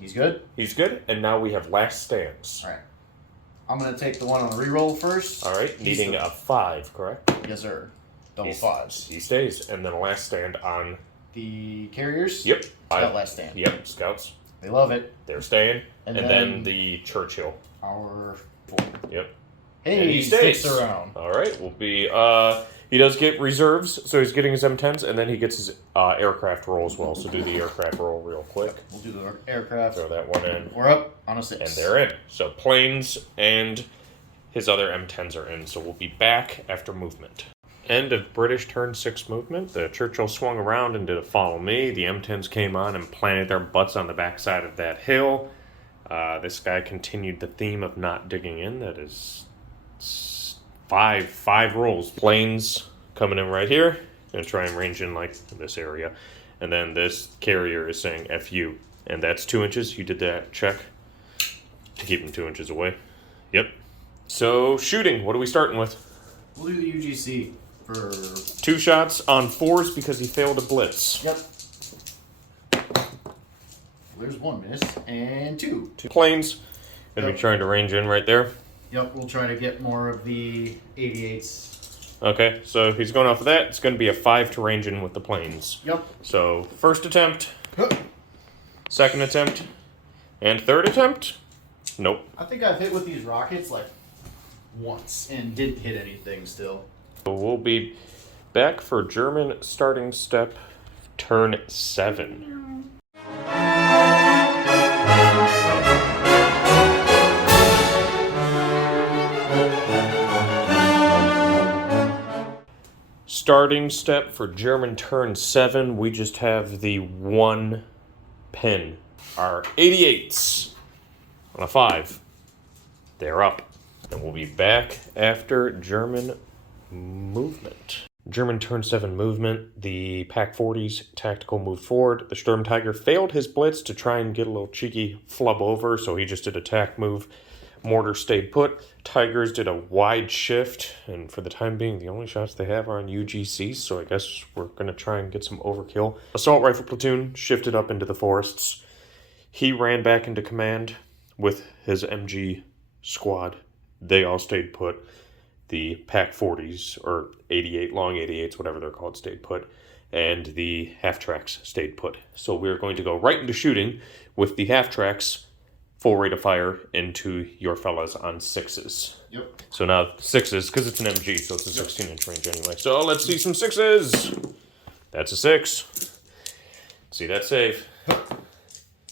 He's good? He's good, and now we have last stands. Alright. I'm going to take the one on the reroll first. Alright, needing a 5, correct? Yes, sir. Double 5s. He stays, and then a last stand on... The carriers? Yep. Scout last stand. Yep, scouts. They love it. They're staying. And then the Churchill. Our 4. Yep. Hey, and he stays. Sticks around. Alright, will be... he does get reserves, so he's getting his M10s, and then he gets his aircraft roll as well. So do the aircraft roll real quick. We'll do the aircraft. Throw that one in. We're up on a 6. And they're in. So planes and his other M10s are in. So we'll be back after movement. End of British turn 6 movement. The Churchill swung around and did a follow me. The M10s came on and planted their butts on the backside of that hill. This guy continued the theme of not digging in. That is 5 rolls. Planes coming in right here. Gonna try and range in like this area. And then this carrier is saying FU. And that's 2 inches. You did that check to keep him 2 inches away. Yep. So, shooting, what are we starting with? We'll do the UGC for... 2 shots on 4s because he failed a blitz. Yep. There's 1 miss, and 2. 2 planes. Gonna be trying to range in right there. Yep, we'll try to get more of the 88s. Okay, so he's going off of that. It's going to be a 5 to range in with the planes. Yep. So, first attempt, second attempt, and third attempt? Nope. I think I've hit with these rockets like once and didn't hit anything still. So we'll be back for German starting step, turn 7. Starting step for German turn 7, we just have the 1 pin. Our 88s on a 5. They're up. And we'll be back after German movement. German turn 7 movement. The Pack 40s tactical moved forward. The Sturmtiger failed his blitz to try and get a little cheeky flub over, so he just did a tack move. Mortar stayed put. Tigers did a wide shift, and for the time being, the only shots they have are on UGCs, so I guess we're going to try and get some overkill. Assault Rifle Platoon shifted up into the forests. He ran back into command with his MG squad. They all stayed put. The Pack 40s, or 88, long 88s, whatever they're called, stayed put. And the half-tracks stayed put. So we're going to go right into shooting with the half-tracks, full rate of fire into your fellas on 6s. Yep. So now 6s, because it's an MG, so it's a 16-inch range anyway. So let's see some 6s. That's a 6. See that save.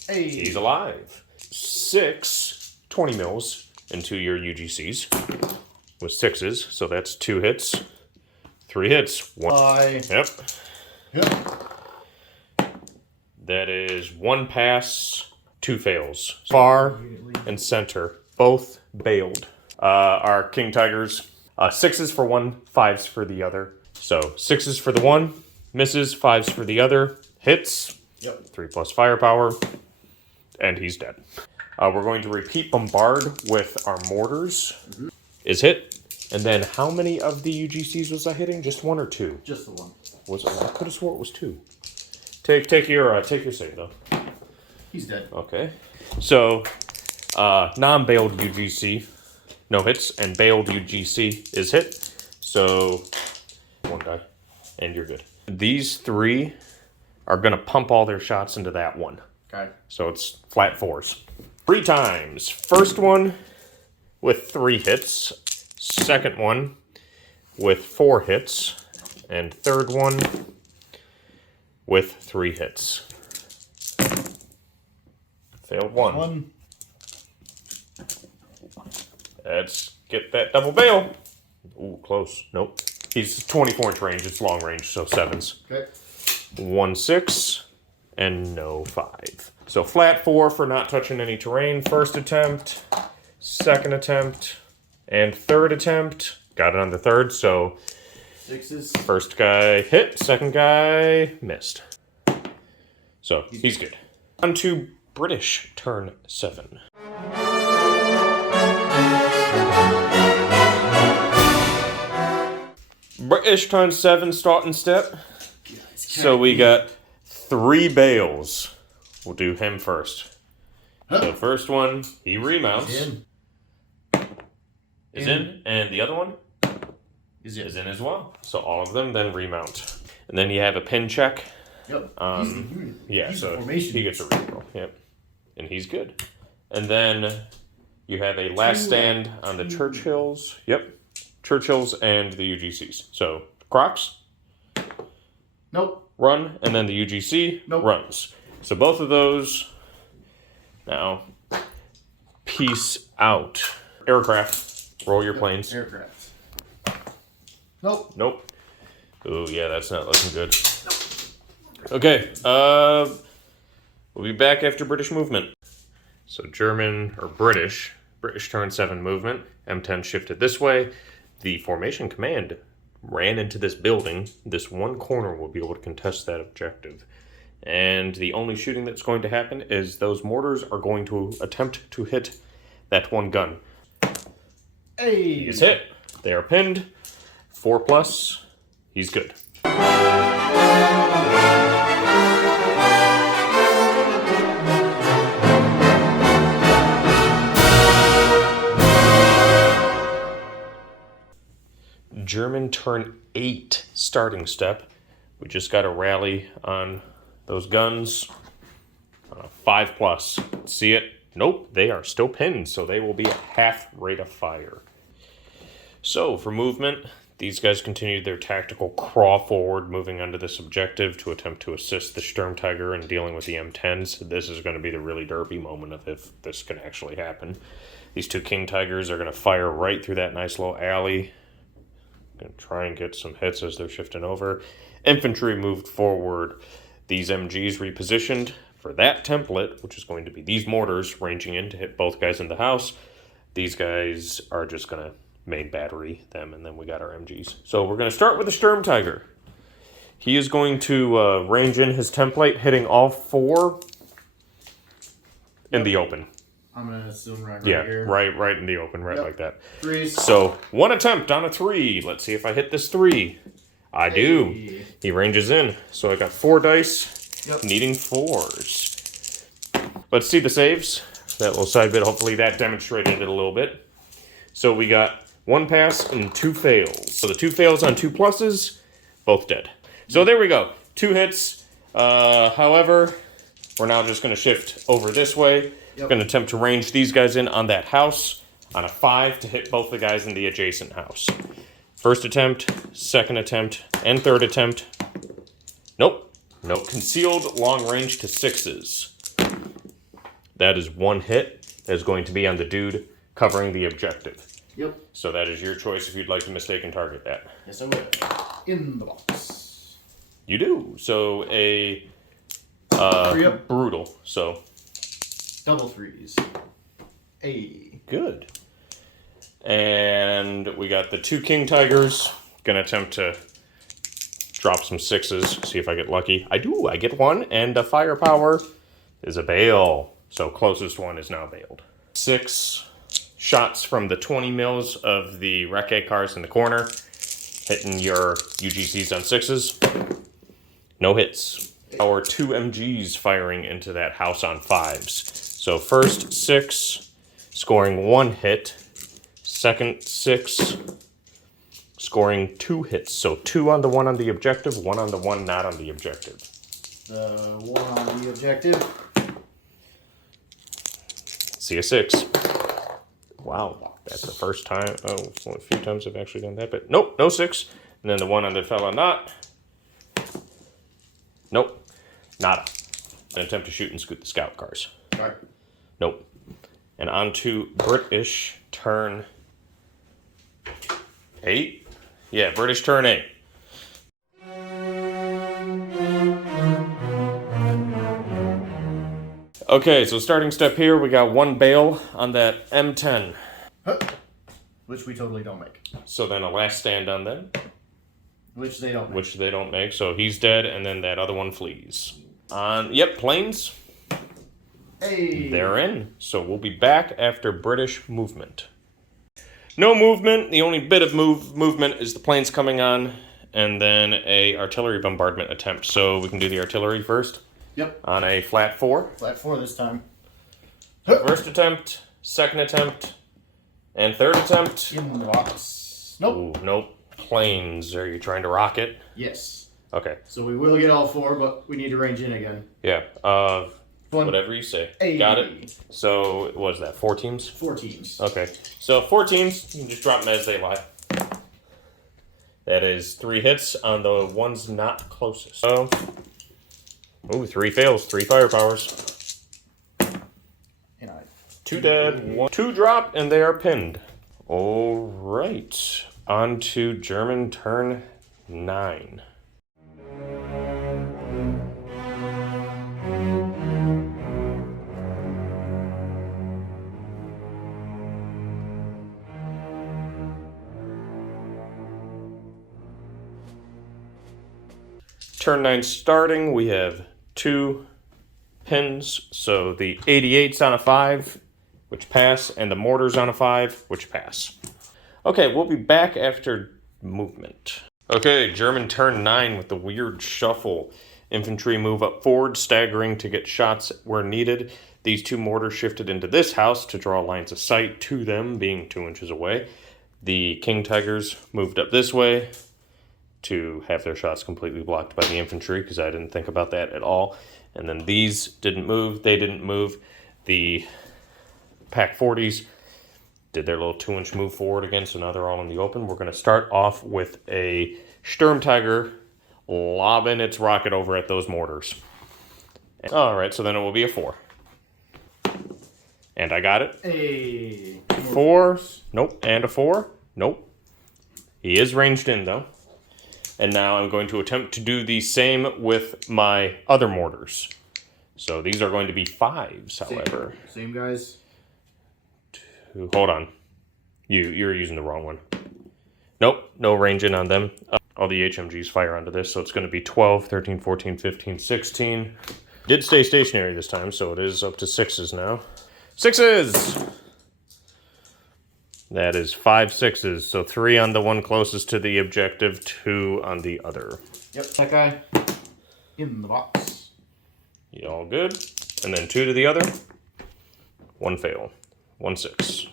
Hey. He's alive. 6 20 mils into your UGCs with 6s. So that's 2 hits, 3 hits. 1. Yep. That is 1 pass, 2 fails. Far and center both bailed. Our King Tigers, 6s for one, 5s for the other. So 6s for the one, misses, 5s for the other, hits. Yep. 3+ firepower, and he's dead. We're going to repeat bombard with our mortars. Mm-hmm. Is hit. And then how many of the UGCs was I hitting? Just 1 or 2? Just the 1. Was it? I could have swore it was 2. Take your save though. He's dead. Okay. So non-bailed UGC, no hits, and bailed UGC is hit. So 1 die, and you're good. These 3 are gonna pump all their shots into that one. Okay. So it's flat 4s. 3 times. First one with 3 hits. Second one with 4 hits. And third one with 3 hits. Failed 1. Let's get that double bail. Ooh, close. Nope. He's 24-inch range. It's long range, so 7s. Okay. 1 6 and no 5. So flat 4 for not touching any terrain. First attempt, second attempt, and third attempt. Got it on the third, so 6s. First guy hit, second guy missed. So he's good. On to British turn 7. British turn 7 starting step. So we got 3 bails. We'll do him first. The first one, he remounts. Is in. And the other one is in as well. So all of them then remount. And then you have a pin check. Yep. Yeah, he's so he gets a reroll. Yep. And he's good. And then you have a last stand on the Churchills. Yep. Churchills and the UGCs. So Crocs. Nope. Run, and then the UGC runs. So both of those now peace out. Aircraft, roll your planes. Aircraft. Nope. Nope. Ooh, yeah, that's not looking good. Okay, we'll be back after British movement. So German, or British turn 7 movement. M10 shifted this way. The formation command ran into this building. This one corner will be able to contest that objective. And the only shooting that's going to happen is those mortars are going to attempt to hit that one gun. Hey! He is hit. They are pinned. 4+. He's good. German turn 8 starting step. We just got a rally on those guns. 5+. See it? Nope, they are still pinned, so they will be at half rate of fire. So for movement, these guys continued their tactical crawl forward, moving onto this objective to attempt to assist the Sturmtiger in dealing with the M10s. This is going to be the really derpy moment of if this can actually happen. These two King Tigers are going to fire right through that nice little alley. Going to try and get some hits as they're shifting over. Infantry moved forward. These MGs repositioned for that template, which is going to be these mortars ranging in to hit both guys in the house. These guys are just going to main battery them, and then we got our MGs. So we're going to start with the Sturmtiger. He is going to range in his template, hitting all 4 in the open. I'm going to assume right Yeah, here. right in the open, right like that. 3s. So 1 attempt on a 3. Let's see if I hit this 3. I do. Hey. He ranges in. So I got 4 dice, Yep. needing 4s. Let's see the saves. That little side bit, hopefully that demonstrated it a little bit. So we got 1 pass and 2 fails. So the 2 fails on 2 pluses, both dead. So there we go. 2 hits. However, we're now just going to shift over this way. Yep. Going to attempt to range these guys in on that house on a 5 to hit both the guys in the adjacent house. First attempt, second attempt, and third attempt. Nope. Nope. Concealed long range to 6s. That is 1 hit. That is going to be on the dude covering the objective. Yep. So that is your choice if you'd like to mistake and target that. Yes, I will. In the box. You do. So a 3-up. brutal. So Double 3s. Hey. good. And we got the 2 King Tigers. Gonna attempt to drop some 6s. See if I get lucky. I do. I get 1. And the firepower is a bail. So closest one is now bailed. 6 shots from the 20 mils of the Recce cars in the corner. Hitting your UGCs on 6s. No hits. Our 2 MGs firing into that house on 5s. So first 6, scoring 1 hit. Second 6, scoring 2 hits. So 2 on the one on the objective, 1 on the one not on the objective. The 1 on the objective. See a 6. Wow, that's the first time. Oh, it's only a few times I've actually done that, but nope, no 6. And then the 1 on the fella not. Nope, nada. An attempt to shoot and scoot the scout cars. Right. Nope. And on to British turn 8. Yeah, British turn 8. Okay, so starting step here, we got 1 bail on that M10. Huh. Which we totally don't make. So then a last stand on them, Which they don't make. which they don't make. So he's dead, and then that other one flees. Yep, planes. Hey. They're in. So we'll be back after British movement. No movement. The only bit of movement is the planes coming on, and then a artillery bombardment attempt. So we can do the artillery first. Yep. On a flat 4. Flat 4 this time. First attempt, second attempt, and third attempt. In the box. Nope. Ooh, nope. Planes. Are you trying to rocket? Yes. Okay. So we will get all 4, but we need to range in again. Yeah. One. Whatever you say. Hey. Got it. So what was that? 4 teams? 4 teams. Okay. So 4 teams. You can just drop them as they lie. That is 3 hits on the ones not closest. So, ooh, 3 fails, 3 firepowers. And I 2 dead, 1. 2 drop, and they are pinned. All right. On to German turn 9. Turn 9 starting, we have 2 pins. So the 88's on a 5, which pass, and the mortar's on a 5, which pass. Okay, we'll be back after movement. Okay, German turn 9 with the weird shuffle. Infantry move up forward, staggering to get shots where needed. These two mortars shifted into this house to draw lines of sight to them, being 2 inches away. The King Tigers moved up this way to have their shots completely blocked by the infantry, because I didn't think about that at all. And then these didn't move, they didn't move. The Pack 40s did their little 2-inch move forward again, so now they're all in the open. We're going to start off with a Sturmtiger lobbing its rocket over at those mortars. Alright, so then it will be a 4. And I got it. Hey. 4. Nope. And a 4. Nope. He is ranged in, though. And now I'm going to attempt to do the same with my other mortars. So these are going to be 5s, however. Same guys? Hold on. You're using the wrong one. Nope, no range in on them. All the HMGs fire onto this, so it's going to be 12, 13, 14, 15, 16. Did stay stationary this time, so it is up to 6s now. 6s! That is 5 6s, so 3 on the one closest to the objective, 2 on the other. Yep, that guy in the box. You all good? And then 2 to the other. 1 fail. 1 6.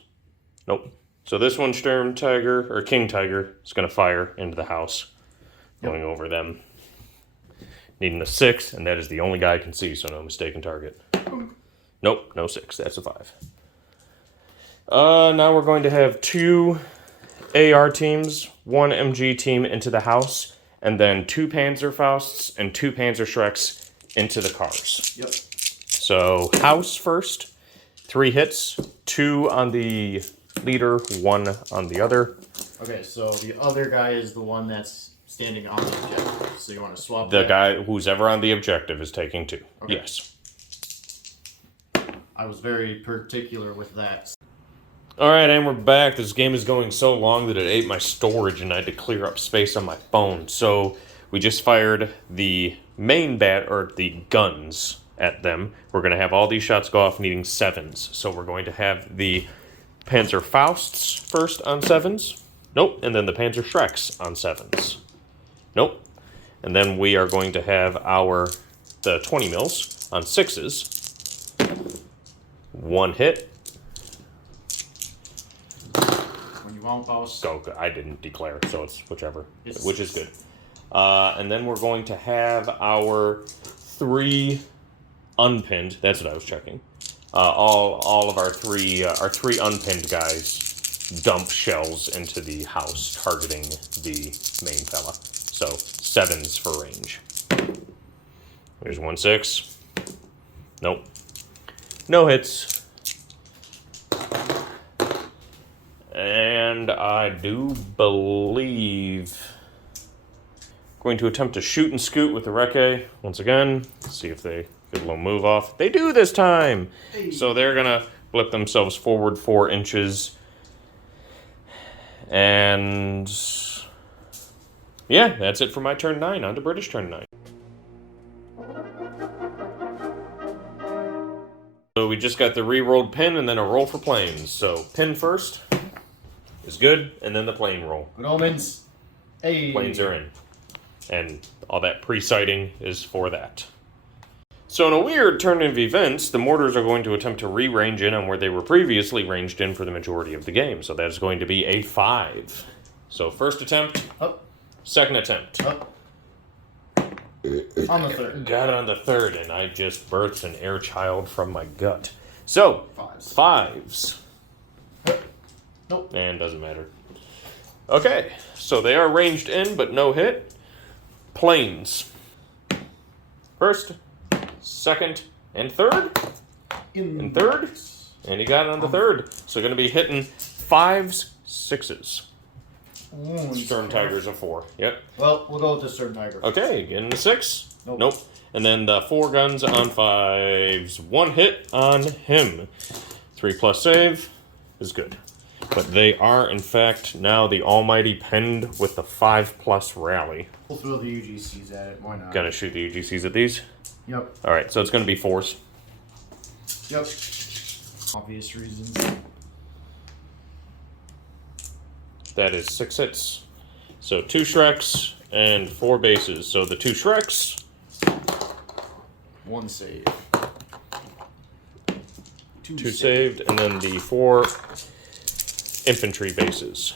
Nope. So this one, Sturmtiger, or King Tiger, is going to fire into the house, going over them. Needing a 6, and that is the only guy I can see, so no mistaken target. Nope, no 6. That's a 5. Now we're going to have 2 AR teams, 1 MG team into the house, and then 2 Panzerfausts and 2 Panzershreks into the cars. Yep. So house first, 3 hits, 2 on the leader, 1 on the other. Okay, so the other guy is the one that's standing on the objective. So you want to swap The that? guy who's ever on the objective is taking 2. Okay. Yes. I was very particular with that. Alright, and we're back. This game is going so long that it ate my storage and I had to clear up space on my phone. So we just fired the main the guns at them. We're going to have all these shots go off needing 7s. So we're going to have the Panzerfausts first on 7s. Nope. And then the Panzershreks on 7s. Nope. And then we are going to have the 20 mils on 6s. 1 hit. When you want, boss. Go. I didn't declare, so it's whichever, Yes. which is good. And then we're going to have our 3 unpinned. That's what I was checking. All of our three unpinned guys dump shells into the house, targeting the main fella. So 7s for range. There's 1 6. Nope. No hits. And I do believe going to attempt to shoot and scoot with the Recce once again. See if they get a little move off. They do this time! Hey. So they're going to flip themselves forward 4 inches. And yeah, that's it for my turn 9. On to British turn 9. So we just got the re-rolled pin and then a roll for planes. So pin first is good, and then the plane roll. Good omens. Hey. Planes are in. And all that pre-sighting is for that. So in a weird turn of events, the mortars are going to attempt to re-range in on where they were previously ranged in for the majority of the game. So that is going to be a 5. So first attempt, Up. second attempt. Up. On the third. Got it on the third, and I just birthed an air child from my gut. So, 5s. Nope. And doesn't matter. Okay, so they are ranged in, but no hit. Planes. First, second, and third. And third. And he got it on the third. So going to be hitting 5s, 6s. Sturmtiger's a 4. Yep. Well, we'll go with the Sturmtiger. Okay, getting the 6. Nope. And then the 4 guns on 5s. 1 hit on him. 3+ save is good. But they are, in fact, now the almighty penned with the 5+ rally. We'll throw the UGCs at it. Why not? Gonna shoot the UGCs at these? Yep. Alright, so it's gonna be 4s. Yep. Obvious reasons. That is 6 hits. So 2 Shreks and 4 bases. So the 2 Shreks. 1 save. 2 saved, and then the 4 infantry bases.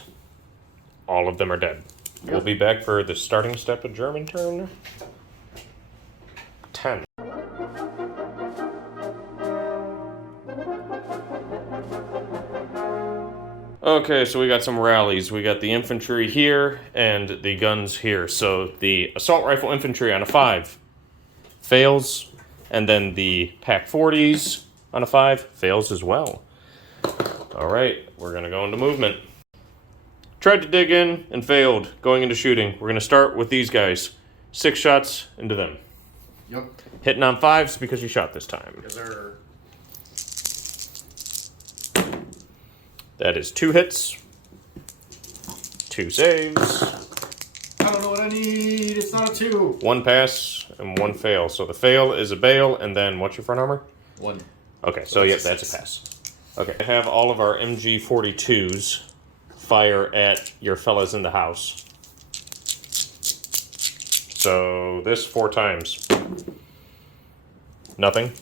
All of them are dead. Yep. We'll be back for the starting step of German turn 10. Okay, so we got some rallies. We got the infantry here and the guns here. So the assault rifle infantry on a 5 fails, and then the Pack 40s on a 5 fails as well. Alright, we're going to go into movement. Tried to dig in and failed going into shooting. We're going to start with these guys. 6 shots into them. Yep. Hitting on 5s because you shot this time. Yes, sir. That is 2 hits. 2 saves. I don't know what I need. It's not a 2. 1 pass and 1 fail. So the fail is a bail, and then what's your front armor? 1. Okay, so yep, that's a pass. Okay, I have all of our MG 42s fire at your fellas in the house. So this 4 times. Nothing.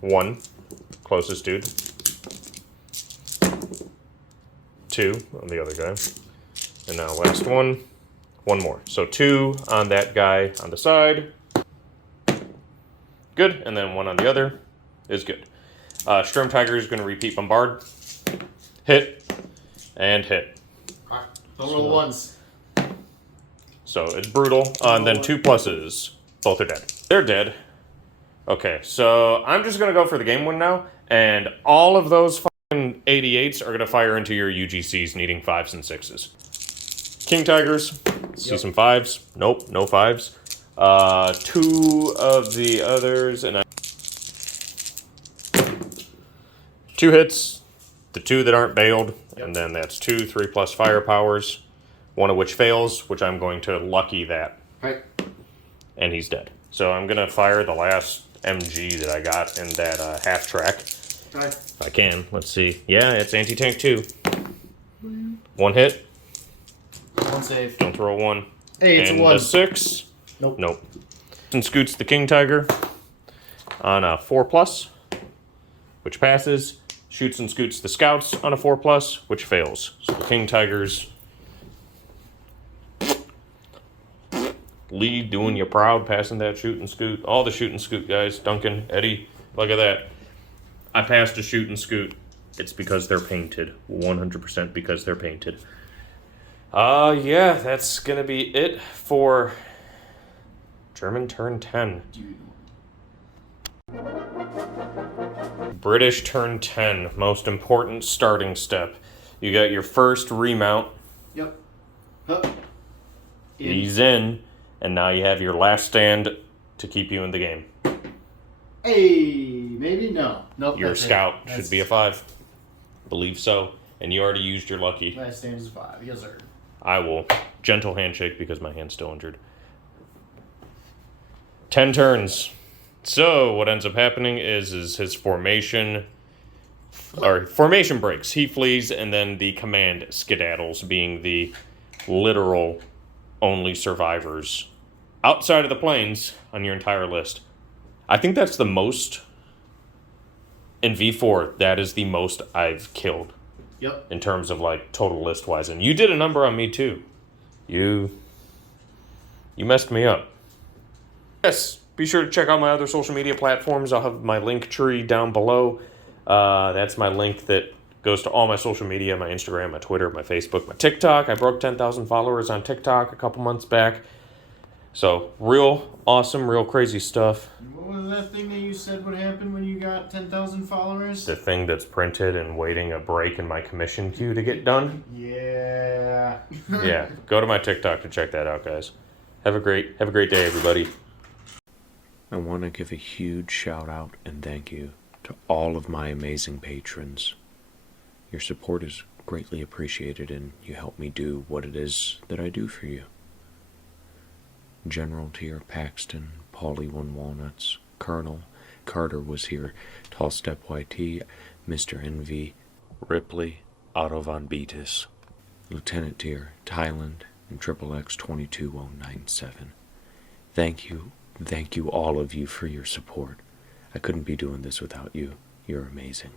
1. Closest dude. 2 on the other guy. And now last one. 1 more. So 2 on that guy on the side. Good. And then 1 on the other is good. Sturmtiger is going to repeat bombard. Hit. And hit. Alright. Don't roll ones. So it's brutal. And then 2 pluses. Both are dead. They're dead. Okay, so I'm just going to go for the game win now. And all of those fucking 88s are going to fire into your UGCs needing 5s and 6s. King Tigers. See some 5s. Nope, no 5s. 2 of the others. And 2 hits. The 2 that aren't bailed. Yep. And then that's 2 3+ firepowers. 1 of which fails, which I'm going to lucky that. Right. And he's dead. So I'm going to fire the last MG that I got in that half track. Right. If I can. Let's see. Yeah, it's anti-tank 2. 1 hit. 1 save. Don't throw 1. Hey, it's and a 1. A 6. Nope. Nope. And scoots the King Tiger on a 4+, which passes. Shoots and scoots the Scouts on a 4+, which fails. So the King Tigers... Lee doing you proud, passing that shoot and scoot. All the shoot and scoot guys. Duncan, Eddie, look at that. I passed a shoot and scoot. It's because they're painted. 100% because they're painted. Yeah, that's going to be it for German turn 10. British turn 10. Most important starting step. You got your first remount. Yep. Huh. He's in. And now you have your last stand to keep you in the game. Hey, maybe no. Nope. Your scout should be a 5. Believe so. And you already used your lucky. Last stand is 5. Yes, sir. I will. Gentle handshake because my hand's still injured. 10 turns. So what ends up happening is his formation breaks. He flees, and then the command skedaddles, being the literal only survivors outside of the planes on your entire list. I think that's the most in V4. That is the most I've killed. Yep. In terms of like total list wise, and you did a number on me too. You messed me up. Yes, be sure to check out my other social media platforms. I'll have my link tree down below. That's my link that goes to all my social media, my Instagram, my Twitter, my Facebook, my TikTok. I broke 10,000 followers on TikTok a couple months back. So, real awesome, real crazy stuff. What was that thing that you said would happen when you got 10,000 followers? The thing that's printed and waiting a break in my commission queue to get done. Yeah. Yeah, go to my TikTok to check that out, guys. Have a great day, everybody. I want to give a huge shout out and thank you to all of my amazing patrons. Your support is greatly appreciated, and you help me do what it is that I do for you. General Tier Paxton, Paulie One Walnuts, Colonel, Carter was here, Tall Step YT, Mr. NV, Ripley, Otto von Beatus, Lieutenant Tier, Thailand, and XXX 22097. Thank you all of you for your support. I couldn't be doing this without you. You're amazing.